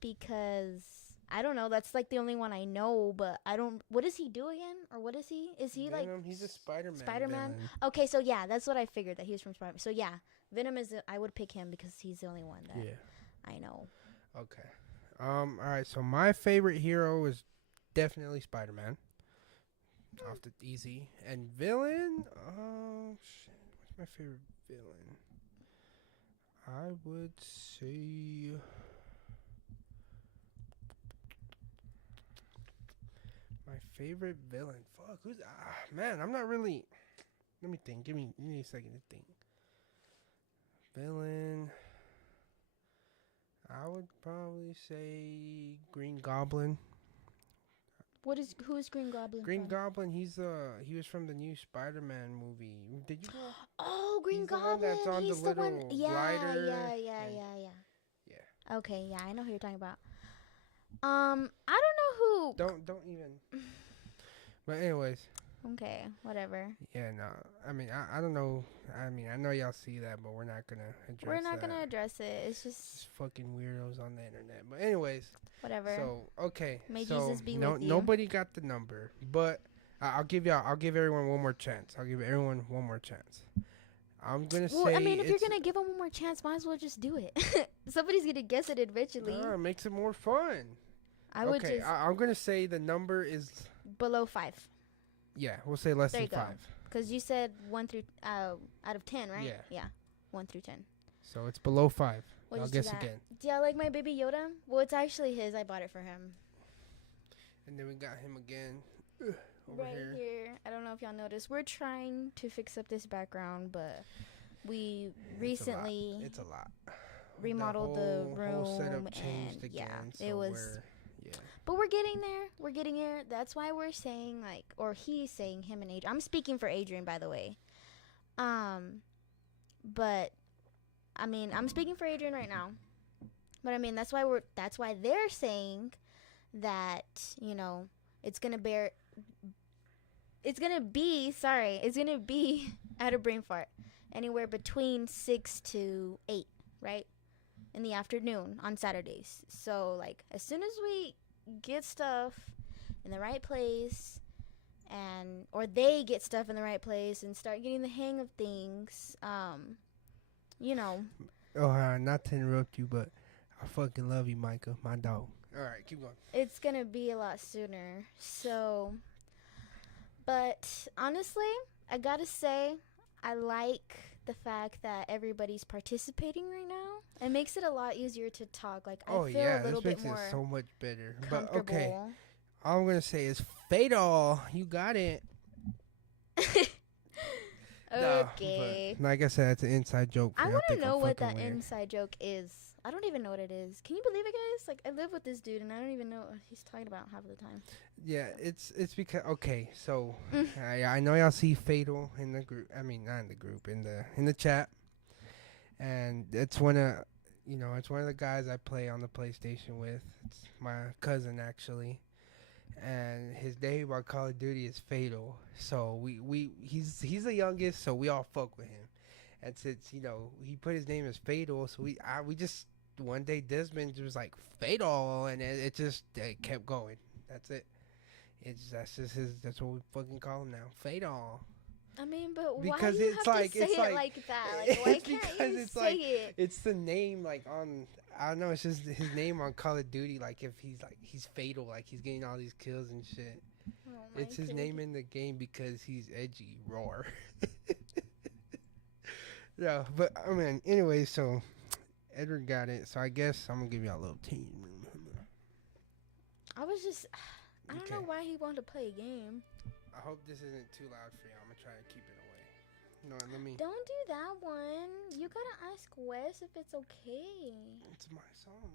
because I don't know. That's like the only one I know, but I don't. What does he do again? Or what is he? Is he Venom, like he's a Spider-Man. Spider-Man? Villain. Okay, so yeah, that's what I figured that he was from Spider-Man. So yeah, Venom is. I would pick him because he's the only one that I know. Okay. All right. So my favorite hero is definitely Spider-Man. Off the easy. And villain? Oh shit. What's my favorite villain? I would say my favorite villain. Fuck. Who's man? I'm not really. Let me think. Give me a second to think. Villain. I would probably say Green Goblin. Who's Green Goblin? Green from? Goblin, he was from the new Spider-Man movie. Did you know? Oh, Green He's the Goblin. one that's on He's the the one. little Yeah, glider. yeah. Yeah. Okay, yeah, I know who you're talking about. I don't know Don't even. But anyways, who. Okay, whatever. yeah, no. I mean, I don't know. I mean, I know y'all see that, but we're not gonna We're address not that. gonna address it. It's It's just just fucking weirdos on the internet. But anyways, whatever. so okay, May so Jesus be no with you. nobody got the number, but I'll give everyone one more chance. I'll give everyone one more chance. I'm gonna Well, I say mean, if you're it's gonna give them one more chance, might as well just do it. Somebody's gonna guess it eventually. it makes it more fun. I would Okay, just I'm gonna say the number is below 5. yeah. We'll say less There than you go. 5. Because you said 1 through out of 10, right? Yeah. Yeah, 1 through 10. So it's below 5. We'll I'll just do guess that. again. Do you like my baby Yoda? Well, it's actually his. I bought it for him. And then we got him again over Right here. I don't know if y'all noticed. We're trying to fix up this background, but we recently It's a lot. remodeled the room. Whole setup changed and again. yeah, So it was. yeah. But we're getting there. We're getting there. That's why we're saying or he's saying, him and Adrian. I'm speaking for Adrian, by the way. But I mean, I'm speaking for Adrian right now. But I mean, that's why they're saying that, it's gonna be at a brain fart anywhere between 6 to 8, right? In the afternoon on Saturdays. So like as soon as we get stuff in the right place or they get stuff in the right place and start getting the hang of things, Oh, not to interrupt you, but I fucking love you, Micah, my dog. All right, keep going. it's gonna be a lot sooner. So, but honestly, I gotta say, I like the fact that everybody's participating right now. It makes it a lot easier to talk. Like I feel a little this bit makes more it so much better. comfortable. But okay, all I'm gonna say is fatal. You got it. Okay. But like I said, it's an inside joke. I want to know what that inside joke is. I don't even know what it is. Can you believe it, guys? Like I live with this dude and I don't even know what he's talking about half of the time. Yeah, it's because okay, so I know y'all see Fatal in the group. I mean, not in the group, in the chat, and it's one of it's one of the guys I play on the PlayStation with. It's my cousin actually, and his name on Call of Duty is Fatal. So he's the youngest, so we all fuck with him, and since he put his name as Fatal, so we just one day Desmond was like Fatal, and it kept going. That's it. That's what we fucking call him now. Fatal. I mean, but Because why do you it's have like- to say it's it like- like that? Like, why it's can't because you it's say like- it? It's the name like on I don't know, it's just his name on Call of Duty, like if he's fatal, like he's getting all these kills and shit. Oh my It's his name in the game because he's edgy, roar. Yeah, but I mean anyway, so Edward got it, so I guess I'm gonna give y'all a little team. I was just, I don't know Okay. why he wanted to play a game. I hope this isn't too loud for y'all. I'm gonna try to keep it away. No, let me. Don't do that one. You gotta ask Wes if it's okay. It's my song.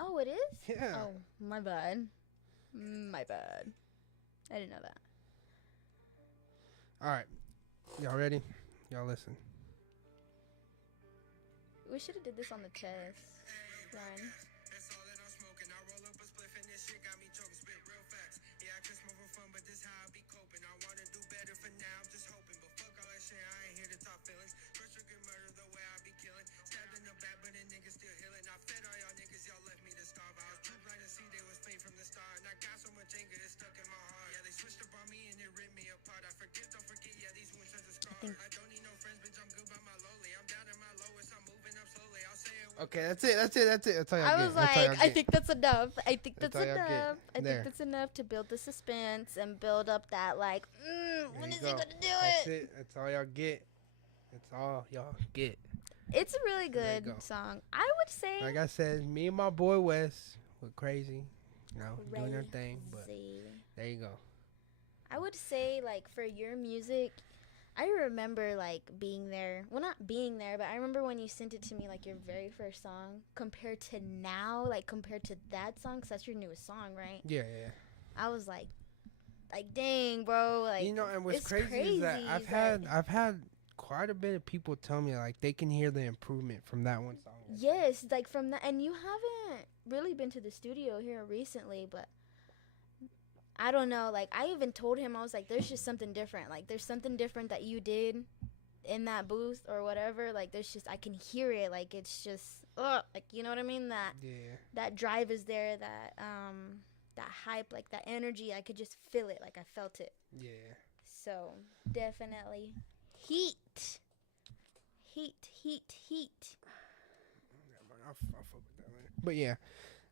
Oh, it is? Yeah. Oh, my bad. My bad. I didn't know that. All right, y'all ready? Y'all listen. We should have did this on the test. Run. Okay, that's it. That's all y'all I get. was That's all y'all like, I get. think that's enough. I think that's That's all y'all get. enough. I There. think that's enough to build the suspense and build up that when There is you he go. gonna do That's it? it. That's all y'all get. That's all y'all get. It's a really There you good go. song. I would say Like I said, me and my boy Wes were crazy, doing our thing. But crazy. there you go. I would say for your music, I remember being there. Well, not being there, but I remember when you sent it to me your very first song compared to now, compared to that song, 'cause that's your newest song, right? Yeah. I was dang, bro. And what's it's crazy is that crazy I've had quite a bit of people tell me like they can hear the improvement from that one song. Yes, like from that, and you haven't really been to the studio here recently, but I don't know. Like I even told him, I was like, "There's just something different. Like there's something different that you did in that booth or whatever. Like there's just I can hear it. Like it's just, like you know what I mean. That drive is there. That hype, like that energy. I could just feel it. Like I felt it. Yeah. So definitely heat, heat. I'll fuck with that later. But yeah,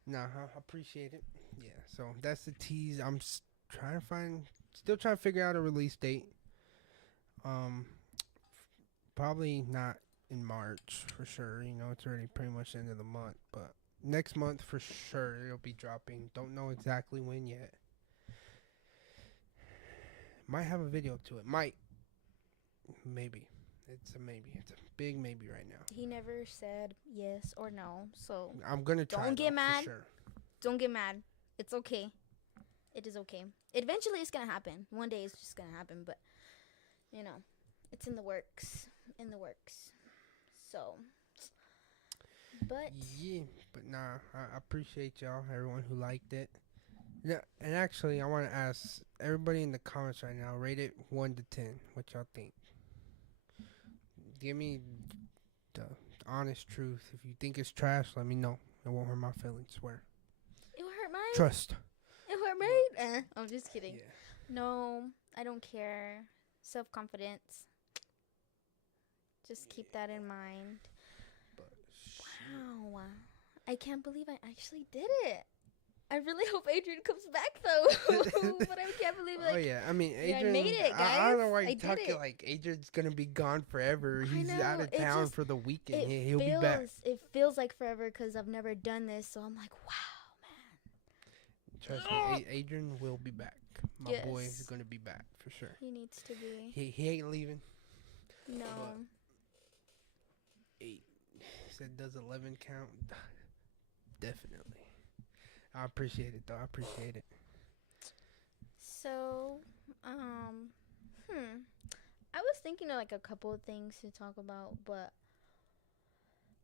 nah, I appreciate it. Yeah, so that's the tease. I'm still trying to figure out a release date. Probably not in March for sure. You know, it's already pretty much the end of the month, but next month for sure it'll be dropping. Don't know exactly when yet. Might have a video to it. Might. Maybe. It's a maybe. It's a big maybe right now. He never said yes or no, so I'm gonna try. Don't get mad. For sure. Don't get mad. It's okay. It is okay. Eventually, it's gonna happen. One day, it's just gonna happen. But you know, it's in the works. So, but yeah, but nah, I appreciate y'all, everyone who liked it. Yeah, and actually, I want to ask everybody in the comments right now, rate it 1 to 10. What y'all think? Give me the honest truth. If you think it's trash, let me know. It won't hurt my feelings. Swear. It will hurt mine. Trust. It hurt mine. I'm just kidding. Yeah. No, I don't care. Self-confidence. Just keep that in mind. But Wow. I can't believe I actually did it. I really hope Adrian comes back though. But I can't believe oh yeah, I mean Adrian. I made it, guys. I don't know why I you're did talking it. like Adrian's gonna be gone forever. I He's know, out of it town just- for the weekend. It He'll be back. It feels like forever because I've never done this. So I'm like, wow, man. Trust me, Adrian will be back. My boy is Yes. gonna be back for sure. He needs to be. He ain't leaving. No. But 8 said does 11 count? Definitely. I appreciate it though. I appreciate it. So, I was thinking of like a couple of things to talk about, but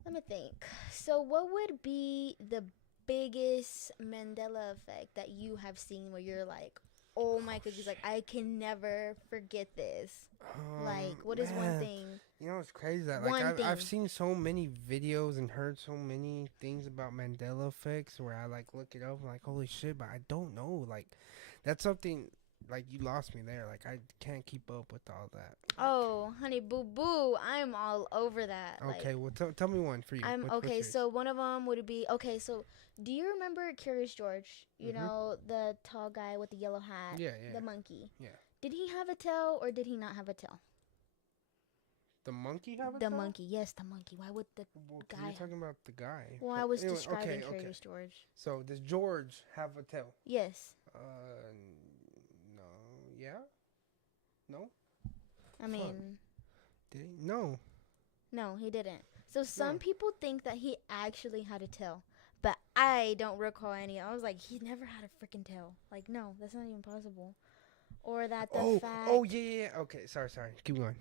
let me think. So, what would be the biggest Mandela effect that you have seen where you're like, oh my goodness, like I can never forget this? Like, what is one Man. thing? You know, it's crazy that One like I've thing. seen so many videos and heard so many things about Mandela effects where I like look it up and like holy shit, but I don't know. Like that's something like you lost me there. Like I can't keep up with all that. Oh, honey boo boo, I'm all over that. Okay, Like, well tell me one for you. I'm What's okay. yours? So one of them would be okay. So do you remember Curious George? You Mhm. know the tall guy with the yellow hat, yeah. the monkey. Yeah. Did he have a tail or did he not have a tail? The monkey have a The tail? monkey, yes, the monkey. Why would the Well, 'cause guy you're talking about the guy. Well, But I was anyway, describing okay. Curious George. So does George have a tail? Yes. No. Yeah. No. I mean, Did he? No. no, he didn't. So some No. people think that he actually had a tail, but I don't recall any. I was like, he never had a freaking tail. Like, no, that's not even possible. Or that the fact. Oh yeah. Okay, sorry. Keep going.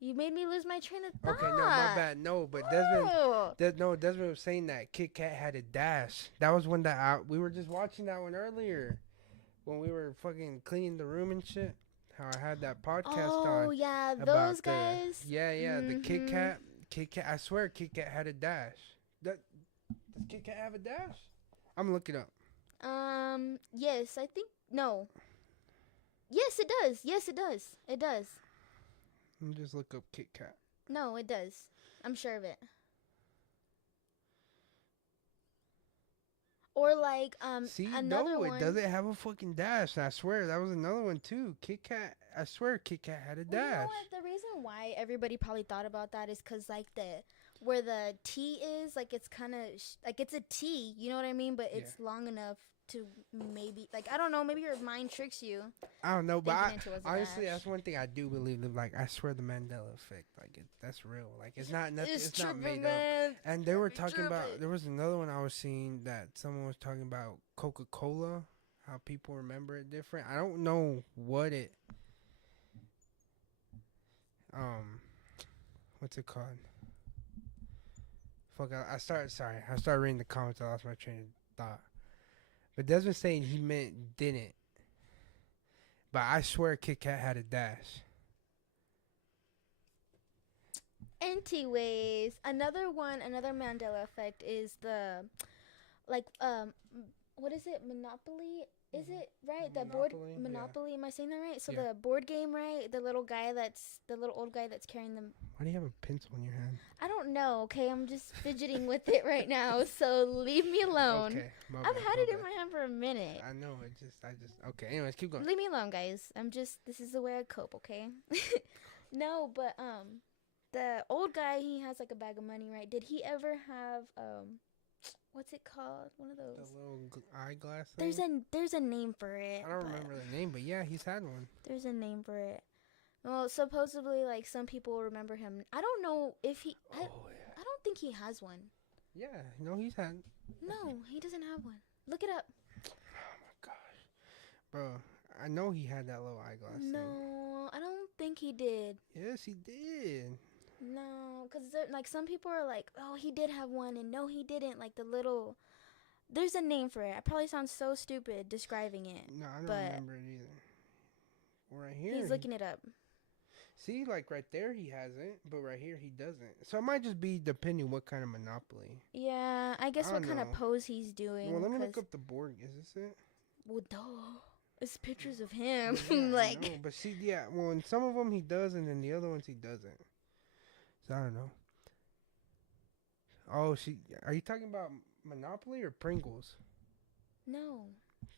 You made me lose my train of thought. Okay, no, my bad. No, but Oh. Desmond was saying that Kit Kat had a dash. That was when we were just watching that one earlier, when we were fucking cleaning the room and shit. How I had that podcast on. Oh yeah, about those guys. the Kit Mhm. Kat. Kit Kat. I swear, Kit Kat had a dash. Does Kit Kat have a dash? I'm looking up. Yes, I think no. Yes, it does. Yes, it does. It does. Let me just look up Kit Kat. No, it does. I'm sure of it. Or like See, another no, one. it doesn't have a fucking dash. I swear that was another one too. Kit Kat. I swear Kit Kat had a Well, you know dash. what? The reason why everybody probably thought about that is because like where the T is, like it's kind of like it's a T. You know what I mean? But it's long enough to maybe like I don't know. Maybe your mind tricks you. I don't know, but thinking it was a honestly, dash. that's one thing I do believe. Like I swear, the Mandela effect, like that's real. Like it's not nothing. It's not made up. man. And they were talking tripping. about. There was another one I was seeing that someone was talking about Coca-Cola. How people remember it different. I don't know what it. um, what's it called? Fuck, I started reading the comments. I lost my train of thought. But Desmond saying he meant didn't. But I swear Kit Kat had a dash. Anyways, another Mandela effect is the like what is it? Monopoly? Is it right? The board Monopoly? Monopoly. Am I saying that right? So Yeah. the board game, right? The little old guy that's carrying them. Why do you have a pencil in your hand? I don't know. Okay, I'm just fidgeting with it right now. So leave me alone. Okay, my I've bad, had my it in bad. my hand for a minute. I know, okay, anyways, keep going. Leave me alone, guys. This is the way I cope, okay? No, but the old guy, he has like a bag of money, right? Did he ever have what's it called? One of The those. little eyeglass thing? There's a name for it. I don't remember the name, but yeah, he's had one. There's a name for it. Well, supposedly like some people remember him. I don't know if he I don't think he has one. Yeah, no, he's had. No, he doesn't have one. Look it up. Oh my gosh, bro! I know he had that little eyeglass thing. No, I don't think he did. Yes, he did. No, because like some people are like, oh, he did have one, and no, he didn't. Like the little, there's a name for it. I probably sound so stupid describing it. No, I don't but remember it either. Right here, he's looking it up. See, like right there, he has it, but right here, he doesn't. So it might just be depending what kind of Monopoly. Yeah, I guess I what don't kind of know. pose he's doing. Well, let me look up the board. Is this it? Well, duh. It's pictures of him. Yeah, like, I know, but see, yeah, well, in some of them he does, and then the other ones he doesn't. So I don't know. Oh, are you talking about Monopoly or Pringles? no.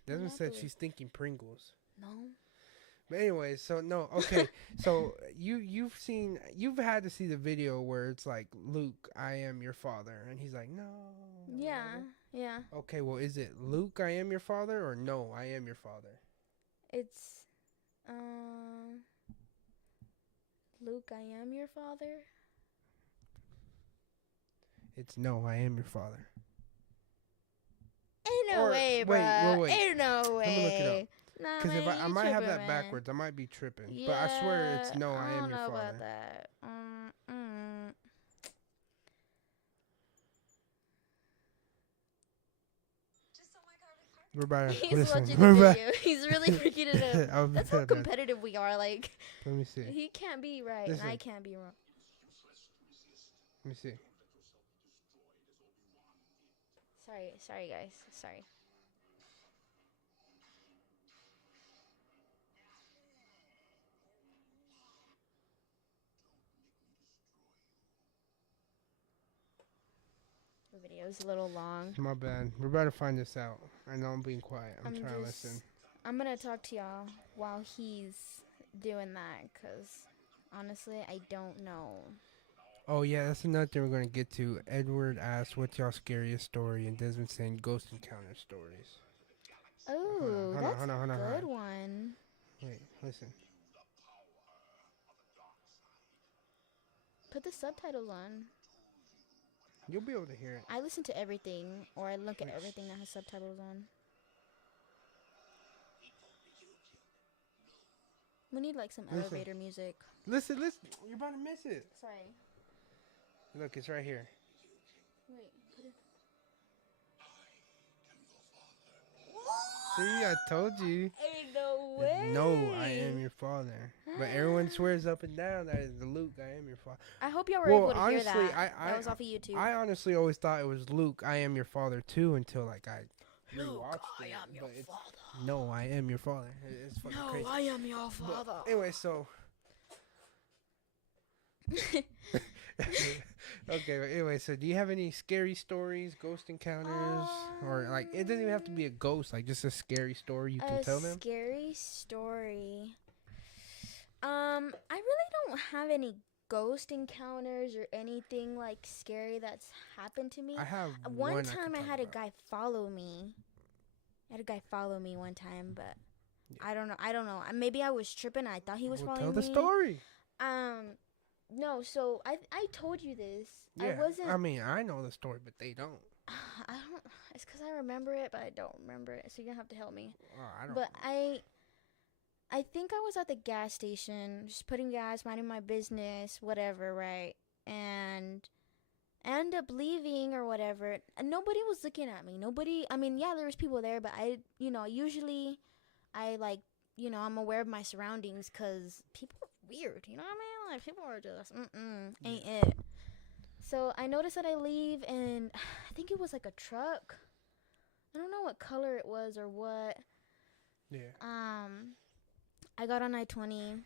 Desmond said Monopoly. she's thinking Pringles. No. But anyway, so no, okay. So you've had to see the video where it's like, Luke, I am your father, and he's like, no. Yeah, yeah. Okay, well, is it Luke, I am your father, or no, I am your father? It's, Luke, I am your father. It's no, I am your father. Ain't no way, bro. Wait. Ain't no way. Let me look it up. Nah, Because if man, I you might have tripping, that man. backwards. I might be tripping. Yeah, But I swear it's no, I am don't your know father. about that. We're about to He's listen. watching the video. He's really freaking it I'll out. be That's how done. competitive we are. Like, Let me see. he can't be right, Listen. and I can't be wrong. Let me see. Sorry, guys. Sorry. The video's a little long. My bad. We're about to find this out. I know I'm being quiet. I'm trying to listen. I'm gonna talk to y'all while he's doing that, cause honestly, I don't know. Oh, yeah, that's another thing we're going to get to. Edward asked, what's y'all's scariest story? And Desmond saying ghost encounter stories. Oh, that's a hold on. good one. Wait, listen. Put the subtitles on. You'll be able to hear it. I listen to everything, or I look at everything that has subtitles on. We need like some elevator music. Listen. You're about to miss it. Sorry. Look, it's right here. Wait. Put it. See, I told you. Ain't no way. No, I am your father. But everyone swears up and down that is the Luke, I am your father. I hope y'all were Well, able to honestly, hear that. That was off of YouTube. I honestly always thought it was Luke, I am your father too, until like I rewatched I it. am your But father. no, I am your father. It's fucking crazy. I am your father. But anyway, so okay. But anyway, so do you have any scary stories, ghost encounters, or like it doesn't even have to be a ghost, like just a scary story you can tell them? A scary story. I really don't have any ghost encounters or anything like scary that's happened to me. I have One time I had a guy follow me. One time, but yeah. I don't know. Maybe I was tripping. I thought he was following me. Tell the story. No. So I told you this. Yeah. I wasn't. I mean, I know the story, but they don't. I don't. It's because I remember it, but I don't remember it. So you're gonna have to help me. I don't. But I think I was at the gas station, just putting gas, minding my business, whatever, right? And I ended up leaving or whatever. And nobody was looking at me. Nobody, I mean, yeah, there was people there, but usually I like, I'm aware of my surroundings because people are weird. You know what I mean? Like, people are just, ain't Yeah. it. So I noticed that I leave, and I think it was like a truck. I don't know what color it was or what. Yeah. Um, I got on I-20,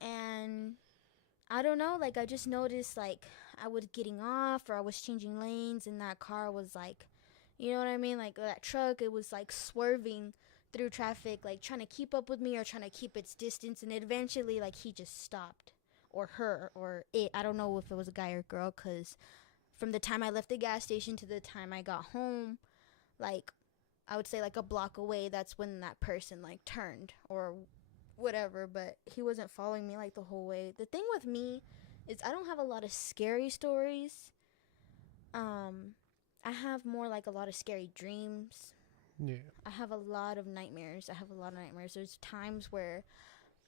and I don't know, like I just noticed like I was getting off or I was changing lanes, and that car was like, you know what I mean? Like that truck, it was like swerving through traffic, like trying to keep up with me or trying to keep its distance, and eventually like he just stopped, or her or it. I don't know if it was a guy or girl, cuz from the time I left the gas station to the time I got home, like I would say like a block away, that's when that person like turned or whatever, but he wasn't following me like the whole way. The thing with me is I don't have a lot of scary stories. Um I have more like a lot of scary dreams. Yeah. I have a lot of nightmares. There's times where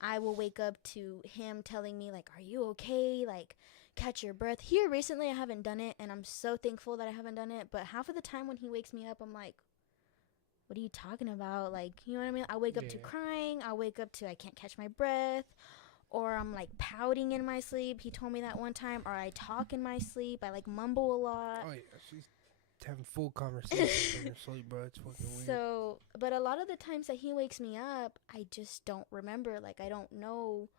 I will wake up to him telling me like, "Are you okay?" Like, catch your breath. Here recently I haven't done it, and I'm so thankful that I haven't done it, but half of the time when he wakes me up, I'm like, what are you talking about? Like, you know what I mean? I wake up to Yeah. crying. I wake up to I can't catch my breath. Or I'm like pouting in my sleep. He told me that one time. Or I talk in my sleep. I like mumble a lot. Oh yeah. She's having full conversations in her sleep, bro. It's fucking weird. So, but a lot of the times that he wakes me up, I just don't remember. Like, I don't know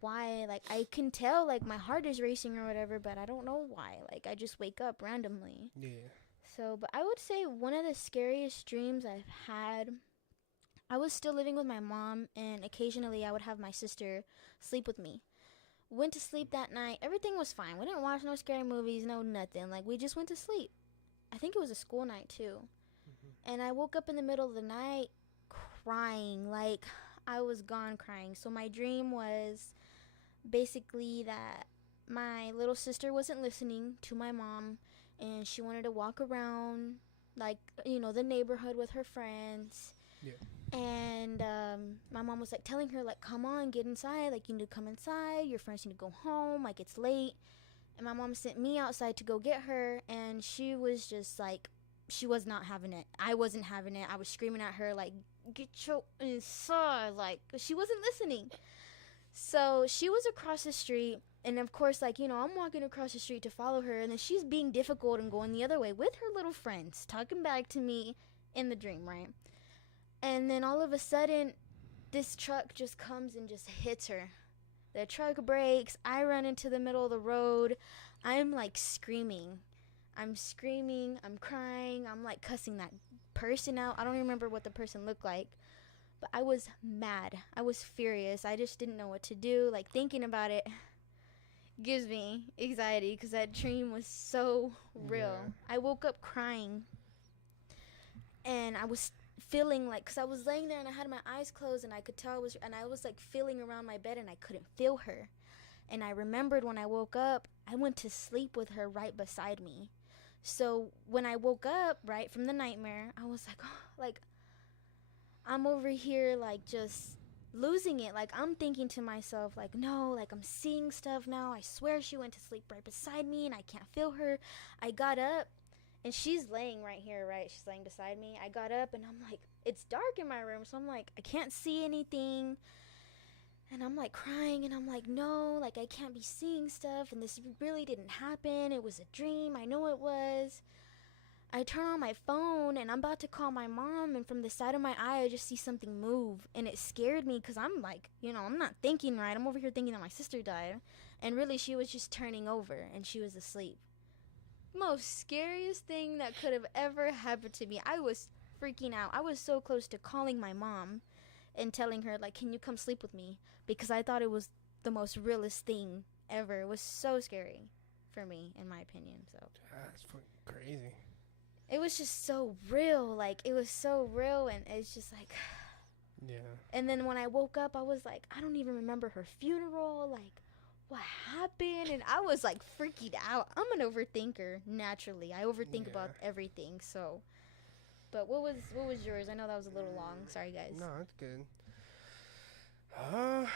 why. Like, I can tell, like, my heart is racing or whatever, but I don't know why. Like, I just wake up randomly. Yeah. So, but I would say one of the scariest dreams I've had, I was still living with my mom, and occasionally I would have my sister sleep with me. Went to sleep that night. Everything was fine. We didn't watch no scary movies, no nothing. Like, we just went to sleep. I think it was a school night, too. Hmm. And I woke up in the middle of the night crying. Like, I was gone crying. So, my dream was basically that my little sister wasn't listening to my mom, and she wanted to walk around, like, the neighborhood with her friends. Yeah. And my mom was like telling her like, come on, get inside, like you need to come inside, your friends need to go home, like it's late. And my mom sent me outside to go get her, and she was just like, she was not having it. I wasn't having it. I was screaming at her like, get your inside, like she wasn't listening. So she was across the street, and of course, like, I'm walking across the street to follow her, and then she's being difficult and going the other way with her little friends talking back to me in the dream, right? And then all of a sudden, this truck just comes and just hits her. The truck brakes. I run into the middle of the road. I'm like screaming. I'm screaming. I'm crying. I'm like cussing that person out. I don't remember what the person looked like, but I was mad. I was furious. I just didn't know what to do. Like, thinking about it gives me anxiety because that dream was so real. Yeah. I woke up crying, and I was feeling like, because I was laying there and I had my eyes closed, and I could tell and I was like feeling around my bed, and I couldn't feel her. And I remembered when I woke up, I went to sleep with her right beside me. So when I woke up right from the nightmare, I was like, oh, like I'm over here like just losing it. Like, I'm thinking to myself like, no, like I'm seeing stuff now. I swear she went to sleep right beside me and I can't feel her. I got up, and she's laying right here, right? She's laying beside me. I got up, and I'm like, it's dark in my room, so I'm like, I can't see anything. And I'm like crying, and I'm like, no, like I can't be seeing stuff, and this really didn't happen. It was a dream. I know it was. I turn on my phone, and I'm about to call my mom, and from the side of my eye, I just see something move, and it scared me because I'm like, I'm not thinking right. I'm over here thinking that my sister died, and really she was just turning over, and she was asleep. Most scariest thing that could have ever happened to me. I was freaking out. I was so close to calling my mom and telling her like, can you come sleep with me, because I thought it was the most realest thing ever. It was so scary for me, in my opinion. So That's fucking crazy. it was just so real. Like, it was so real, and it's just like, Yeah. and then when I woke up, I was like, I don't even remember her funeral. Like, what happened? And I was like freaking out. I'm an overthinker naturally. I overthink about Yeah. everything. So, but what was yours? I know that was a little long. Sorry, guys. No, it's good. Uh,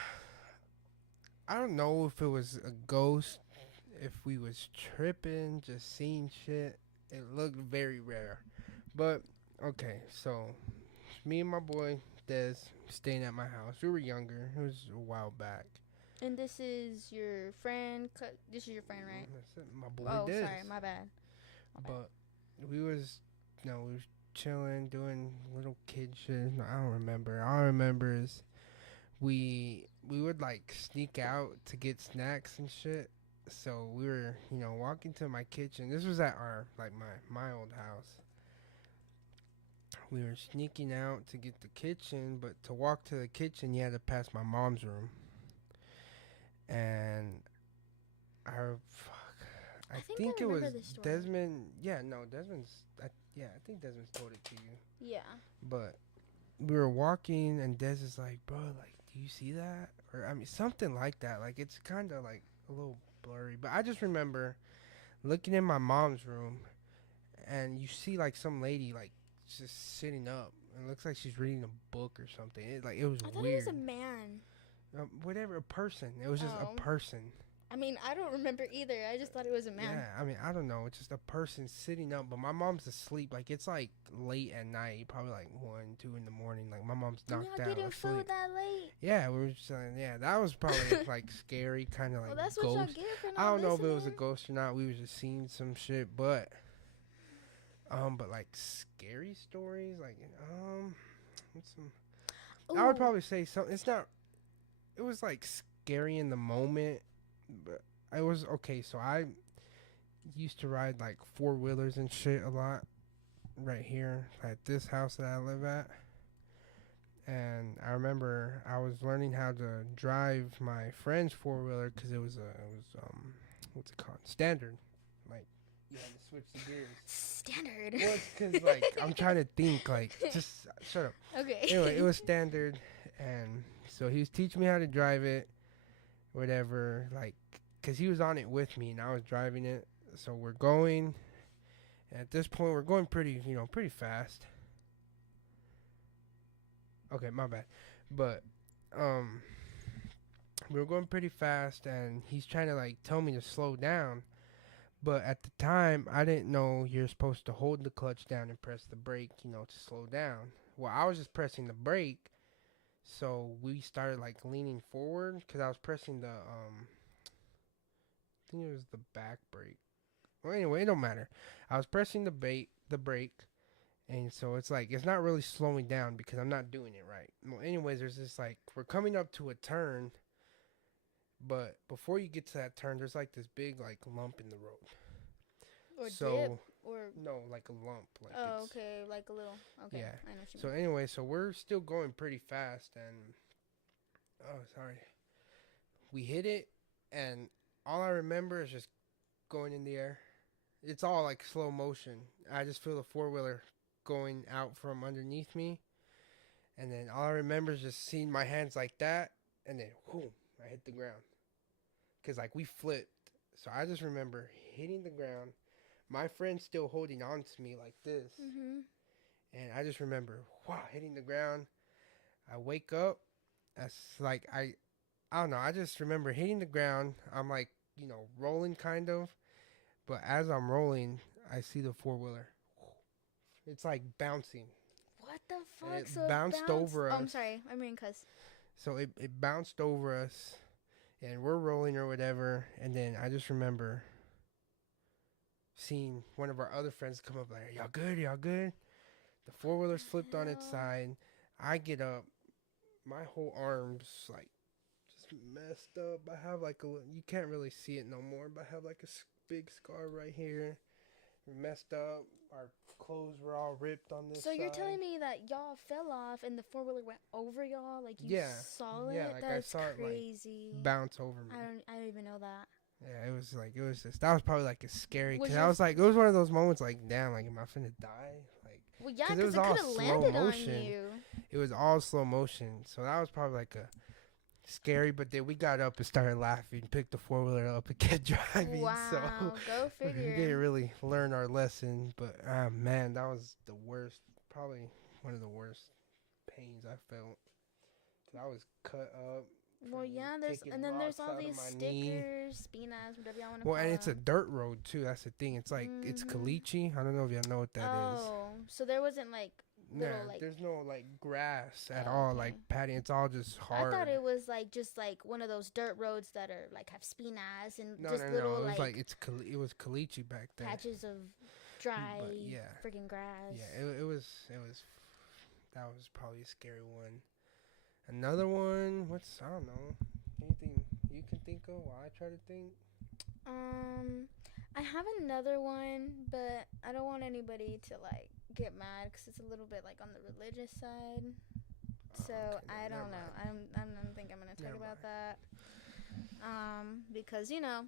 I don't know if it was a ghost, if we was tripping, just seeing shit. It looked very rare. But okay, so me and my boy Des staying at my house. We were younger. It was a while back. And this is your friend. This is your friend, right? That's it, my boy Oh, Des. sorry, my bad. My bad. But we was, we was chilling, doing little kid shit. No, I don't remember. All I remember is we would like sneak out to get snacks and shit. So we were, walking to my kitchen. This was at our like my old house. We were sneaking out to get the kitchen, but to walk to the kitchen, you had to pass my mom's room. And I, fuck, I I think think I it was remember this story. Desmond. Yeah, no, Desmond's. I think Desmond's told it to you. Yeah. But we were walking, and Des is like, "Bro, like, do you see that?" Or I mean, something like that. Like, it's kind of like a little blurry, but I just remember looking in my mom's room, and you see like some lady like just sitting up. It looks like she's reading a book or something. It was I thought it was weird. a man. Whatever, a person. It was just a Oh. person. I mean, I don't remember either. I just thought it was a man. Yeah, I mean, I don't know. It's just a person sitting up, but my mom's asleep. Like, it's like late at night, probably like 1, 2 in the morning. Like, my mom's And knocked y'all out getting asleep. food that late? Yeah, we were just yeah, that was probably like scary, kind of like Well, that's what y'all ghost. get for not I don't know if listening. it was a ghost or not. We was just seeing some shit, but like scary stories, like what's some? I would Ooh. probably say something. It's not. It was like scary in the moment, but I was okay. So I used to ride like 4-wheelers and shit a lot right here at this house that I live at. And I remember I was learning how to drive my friend's 4-wheeler because it was what's it called, standard, like you had to switch the gears. Standard. Well, it's because like I'm trying to think, like, just shut up. Okay. Anyway, it was standard, and so he was teaching me how to drive it, whatever, like, because he was on it with me and I was driving it. So we're going. And at this point, we're going pretty fast. Okay, my bad. But um, we were going pretty fast, and he's trying to like tell me to slow down. But at the time, I didn't know you're supposed to hold the clutch down and press the brake, to slow down. Well, I was just pressing the brake, so we started like leaning forward because I was pressing I think it was the back brake. Well, anyway, it don't matter. I was pressing the brake, and so it's like it's not really slowing down because I'm not doing it right. Well, anyways, there's this like we're coming up to a turn, but before you get to that turn, there's like this big like lump in the road. Or So dip. Or. no, like a lump. Like Oh, it's, okay. Like a little. Okay. yeah. I know what you So mean. anyway, so we're still going pretty fast, and oh sorry, we hit it, and all I remember is just going in the air. It's all like slow motion. I just feel the 4-wheeler going out from underneath me, and then all I remember is just seeing my hands like that, and then whoom, I hit the ground. Cause like we flipped, so I just remember hitting the ground. My friend still holding on to me like this, Mhm. and I just remember wow hitting the ground. I wake up, as like I don't know. I just remember hitting the ground. I'm like rolling kind of, but as I'm rolling, I see the 4-wheeler. It's like bouncing. What the And fuck? it So it bounced bounced. over Oh, us. I'm sorry. I mean, cuz. So it bounced over us, and we're rolling or whatever. And then I just remember seeing one of our other friends come up like, "Y'all good? Y'all good?" The 4-wheeler's flipped on its Hell. side. I get up. My whole arm's like just messed up. I have like you can't really see it no more, but I have like a big scar right here. Messed up. Our clothes were all ripped on this So you're side. telling me that y'all fell off and the 4-wheeler went over y'all? Like you Yeah, saw it? yeah, like I That's saw it like crazy. bounce over me. I don't even know that. Yeah, it was just that was probably like a scary Was because your I was like it was one of those moments like damn like am I finna die like Well, yeah, because it because was it all could have slow landed on motion. you. It was all slow motion, so that was probably like a scary. But then we got up and started laughing, picked the 4-wheeler up and kept driving. Wow, So go we figure. didn't really learn our lesson. But man, that was the worst, probably one of the worst pains I felt. 'Cause I was cut up. Well, yeah, there's all these stickers, spinas, whatever y'all want to Well, call and them. it's a dirt road too. That's the thing. It's like it's caliche. I don't know if y'all know what that is. Oh, so there wasn't like little there's no like grass at all, like padding. It's all just hard. I thought it was like just like one of those dirt roads that are like have spinas and No. little It was like it was caliche back then. patches of dry yeah, freaking grass. Yeah, it was that was probably a scary one. Another one, I don't know. Anything you can think of while I try to think? I have another one, but I don't want anybody to like get mad because it's a little bit like on the religious side. So I don't know. I don't think I'm gonna talk about that. Because you know,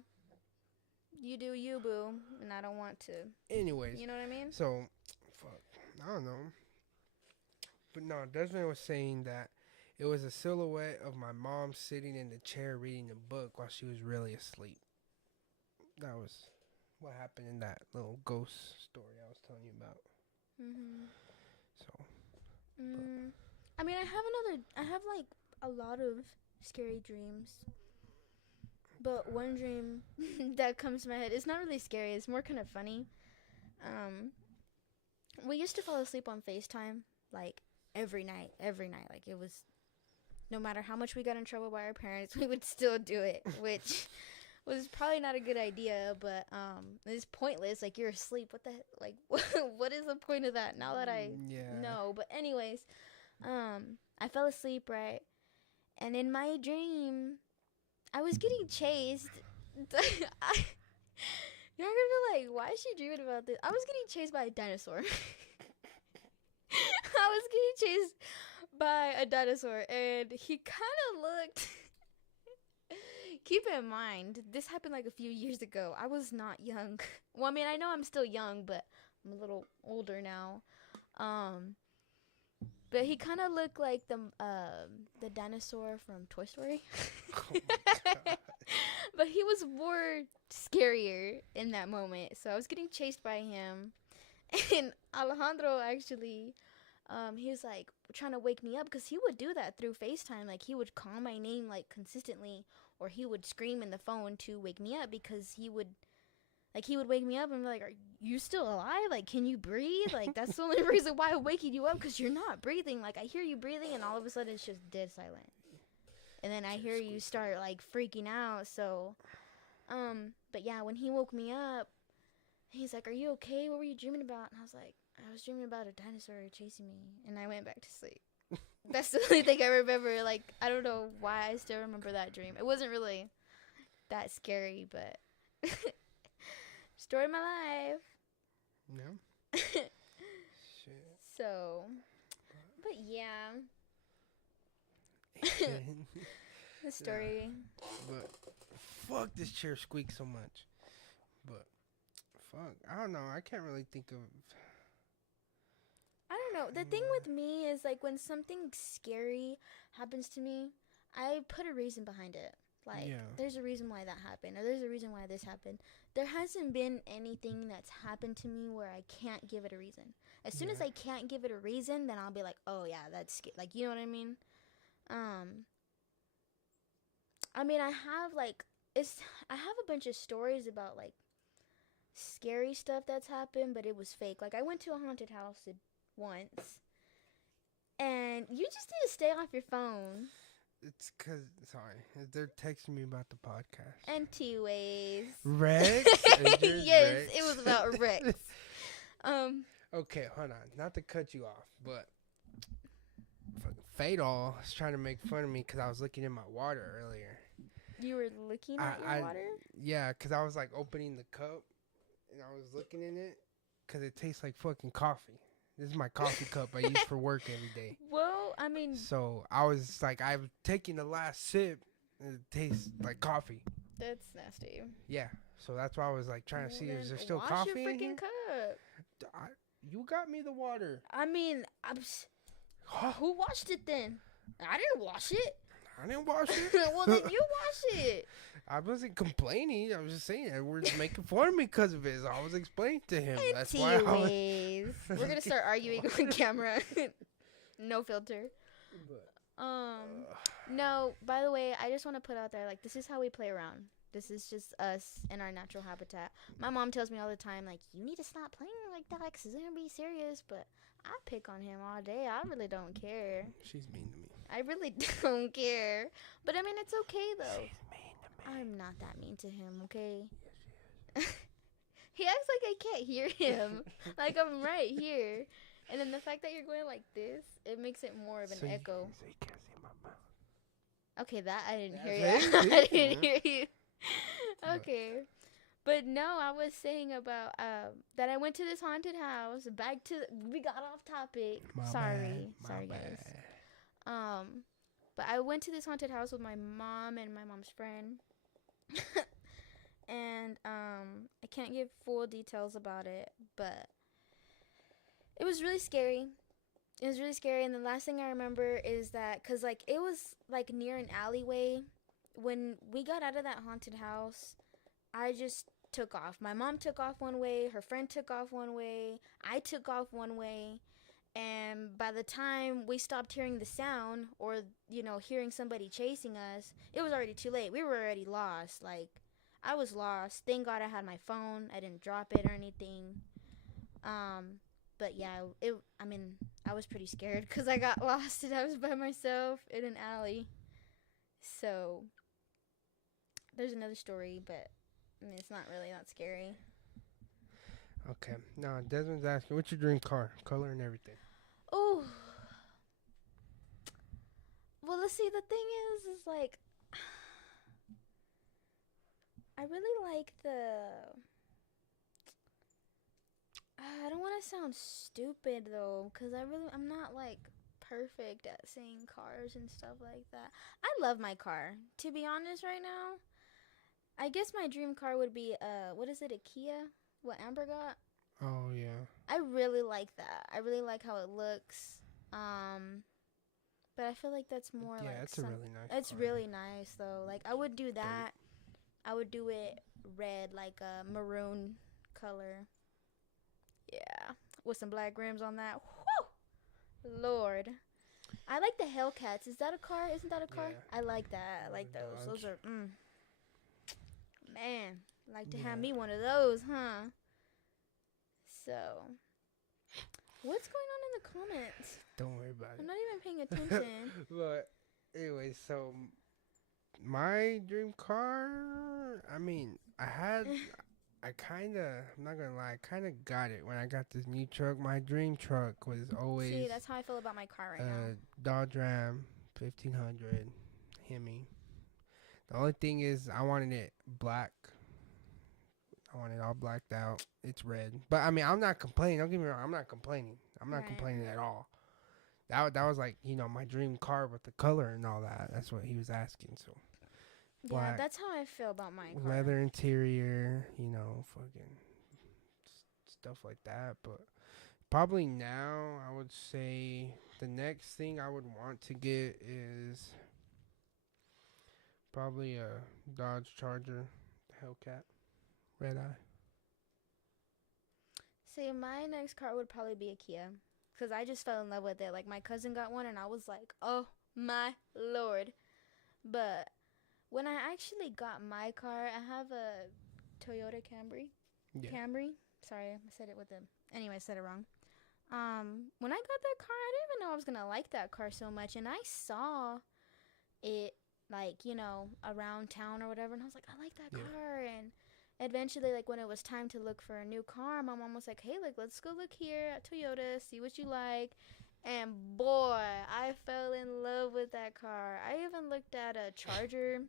you do you, boo, and I don't want to. Anyways, you know what I mean. So, fuck, I don't know. But no, Desmond was saying that it was a silhouette of my mom sitting in the chair reading a book while she was really asleep. That was what happened in that little ghost story I was telling you about. So. I mean, I have like a lot of scary dreams. But one dream that comes to my head, it's not really scary, it's more kind of funny. We used to fall asleep on FaceTime, like, every night. Like, it was, no matter how much we got in trouble by our parents, we would still do it, which was probably not a good idea, but, it's pointless, like, you're asleep, what the heck, like, what is the point of that, now that I know, but anyways, I fell asleep, right, and in my dream, I was getting chased. You're gonna be like, why is she dreaming about this? I was getting chased by a dinosaur. I was getting chased by a dinosaur, and he kind of looked. Keep in mind, this happened like a few years ago. I was not young. Well, I mean, I know I'm still young, but I'm a little older now. But he kind of looked like the dinosaur from Toy Story. Oh my God. But he was more scarier in that moment. So I was getting chased by him. And Alejandro actually, he was like trying to wake me up because he would do that through FaceTime. Like he would call my name like consistently, or he would scream in the phone to wake me up because he would wake me up and be like, are you still alive? Like, can you breathe? Like, that's the only reason why I'm waking you up, because you're not breathing. Like, I hear you breathing, and all of a sudden, it's just dead silent. And then I hear you start, like, freaking out. So, but yeah, when he woke me up, he's like, are you okay? What were you dreaming about? And I was like, I was dreaming about a dinosaur chasing me. And I went back to sleep. That's the only thing I remember. Like, I don't know why I still remember that dream. It wasn't really that scary, but... Story of my life. Yeah. Shit. So, but yeah. The story. Yeah. But fuck, this chair squeaks so much. But fuck, I don't know. I can't really think of. I don't know. The thing with me is like when something scary happens to me, I put a reason behind it. Like, there's a reason why that happened, or there's a reason why this happened. There hasn't been anything that's happened to me where I can't give it a reason. As soon as I can't give it a reason, then I'll be like, oh, yeah, that's like, you know what I mean? I mean, I have a bunch of stories about, like, scary stuff that's happened, but it was fake. Like, I went to a haunted house once, and you just need to stay off your phone. It's because, sorry, they're texting me about the podcast. Anyways. Rex? Yes, Rex? it was about Rex. Okay, hold on. Not to cut you off, but Fadal is trying to make fun of me because I was looking in my water earlier. You were looking at your water? Yeah, because I was like opening the cup and I was looking in it because it tastes like fucking coffee. This is my coffee cup I use for work every day. Well, I mean... So, I was like, I'm taking the last sip, and it tastes like coffee. That's nasty. Yeah. So, that's why I was like trying to see, is there still coffee in here? Wash your freaking cup. You got me the water. I mean, who washed it then? I didn't wash it. I didn't wash it. Well, then you wash it. I wasn't complaining. I was just saying that we're making fun of me because of it. So I was explaining to him. That's why we're going to start arguing on camera. No filter. Um, no, by the way, I just want to put out there, like, this is how we play around. This is just us in our natural habitat. My mom tells me all the time, like, you need to stop playing like that because it's going to be serious. But I pick on him all day. I really don't care. She's mean to me. I really don't care. But, I mean, it's okay, though. She's mean to me. I'm not that mean to him, okay? Yes, she He acts like I can't hear him. Like, I'm right here. And then the fact that you're going like this, it makes it more of an echo. So you can't see my mouth. Okay, that I didn't hear That's you. it. I didn't hear you. Okay. But no, I was saying about that I went to this haunted house. We got off topic. Sorry, guys. But I went to this haunted house with my mom and my mom's friend. And I can't give full details about it, but it was really scary. It was really scary, and the last thing I remember is that, cause like it was like near an alleyway. When we got out of that haunted house, I just took off. My mom took off one way, her friend took off one way, I took off one way, and by the time we stopped hearing the sound or hearing somebody chasing us, it was already too late. We were already lost. Like, I was lost. Thank God I had my phone. I didn't drop it or anything. But yeah, I was pretty scared because I got lost and I was by myself in an alley. So there's another story, but I mean, it's not really that scary. Okay. Now, Desmond's asking, what's your dream car? Color and everything. Oh. Well, let's see. The thing is like, I really like I don't want to sound stupid though, because I'm not like perfect at saying cars and stuff like that. I love my car. To be honest, right now, I guess my dream car would be what is it, a Kia? What Amber got? Oh yeah. I really like that. I really like how it looks. But I feel like that's more like it's a really nice. It's car. really nice though. Like I would do that. I would do it red, like a maroon color. Yeah, with some black rims on that. Whew! Lord. I like the Hellcats. Is that a car? Isn't that a car? Yeah. I like that. I like those. Those are, man, like to have me one of those, huh? So, what's going on in the comments? Don't worry about it. I'm not even paying attention. But anyway, so my dream car, I mean, I'm not gonna lie, I kind of got it when I got this new truck. My dream truck was always. See, that's how I feel about my car right now. Dodge Ram 1500 Hemi. The only thing is, I wanted it black. I want it all blacked out. It's red. But I mean, I'm not complaining. Don't get me wrong. I'm not complaining. I'm not complaining at all. That was like, my dream car with the color and all that. That's what he was asking. So black, yeah, that's how I feel about my car. leather interior, fucking stuff like that. But probably now, I would say the next thing I would want to get is probably a Dodge Charger, Hellcat, red eye. See, my next car would probably be a Kia. Because I just fell in love with it. Like, my cousin got one, and I was like, oh, my Lord. But when I actually got my car, I have a Toyota Camry. Yeah. Camry. Sorry, I said it with the... Anyway, I said it wrong. When I got that car, I didn't even know I was going to like that car so much. And I saw it, like, around town or whatever. And I was like, I like that car. And eventually, like, when it was time to look for a new car, my mom was like, hey, like, let's go look here at Toyota, see what you like. And boy, I fell in love with that car. I even looked at a Charger.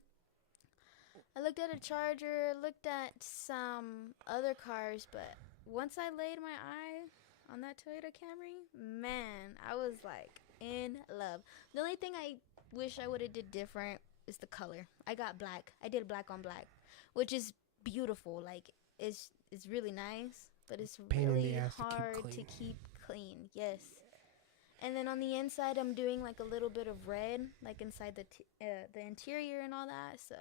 Looked at some other cars, but once I laid my eye on that Toyota Camry, man, I was like in love. The only thing I wish I would have did different is the color. I got black. I did black on black, which is beautiful. Like, it's really nice, but it's really hard to keep clean. Yes. And then on the inside, I'm doing like a little bit of red, like inside the interior and all that. So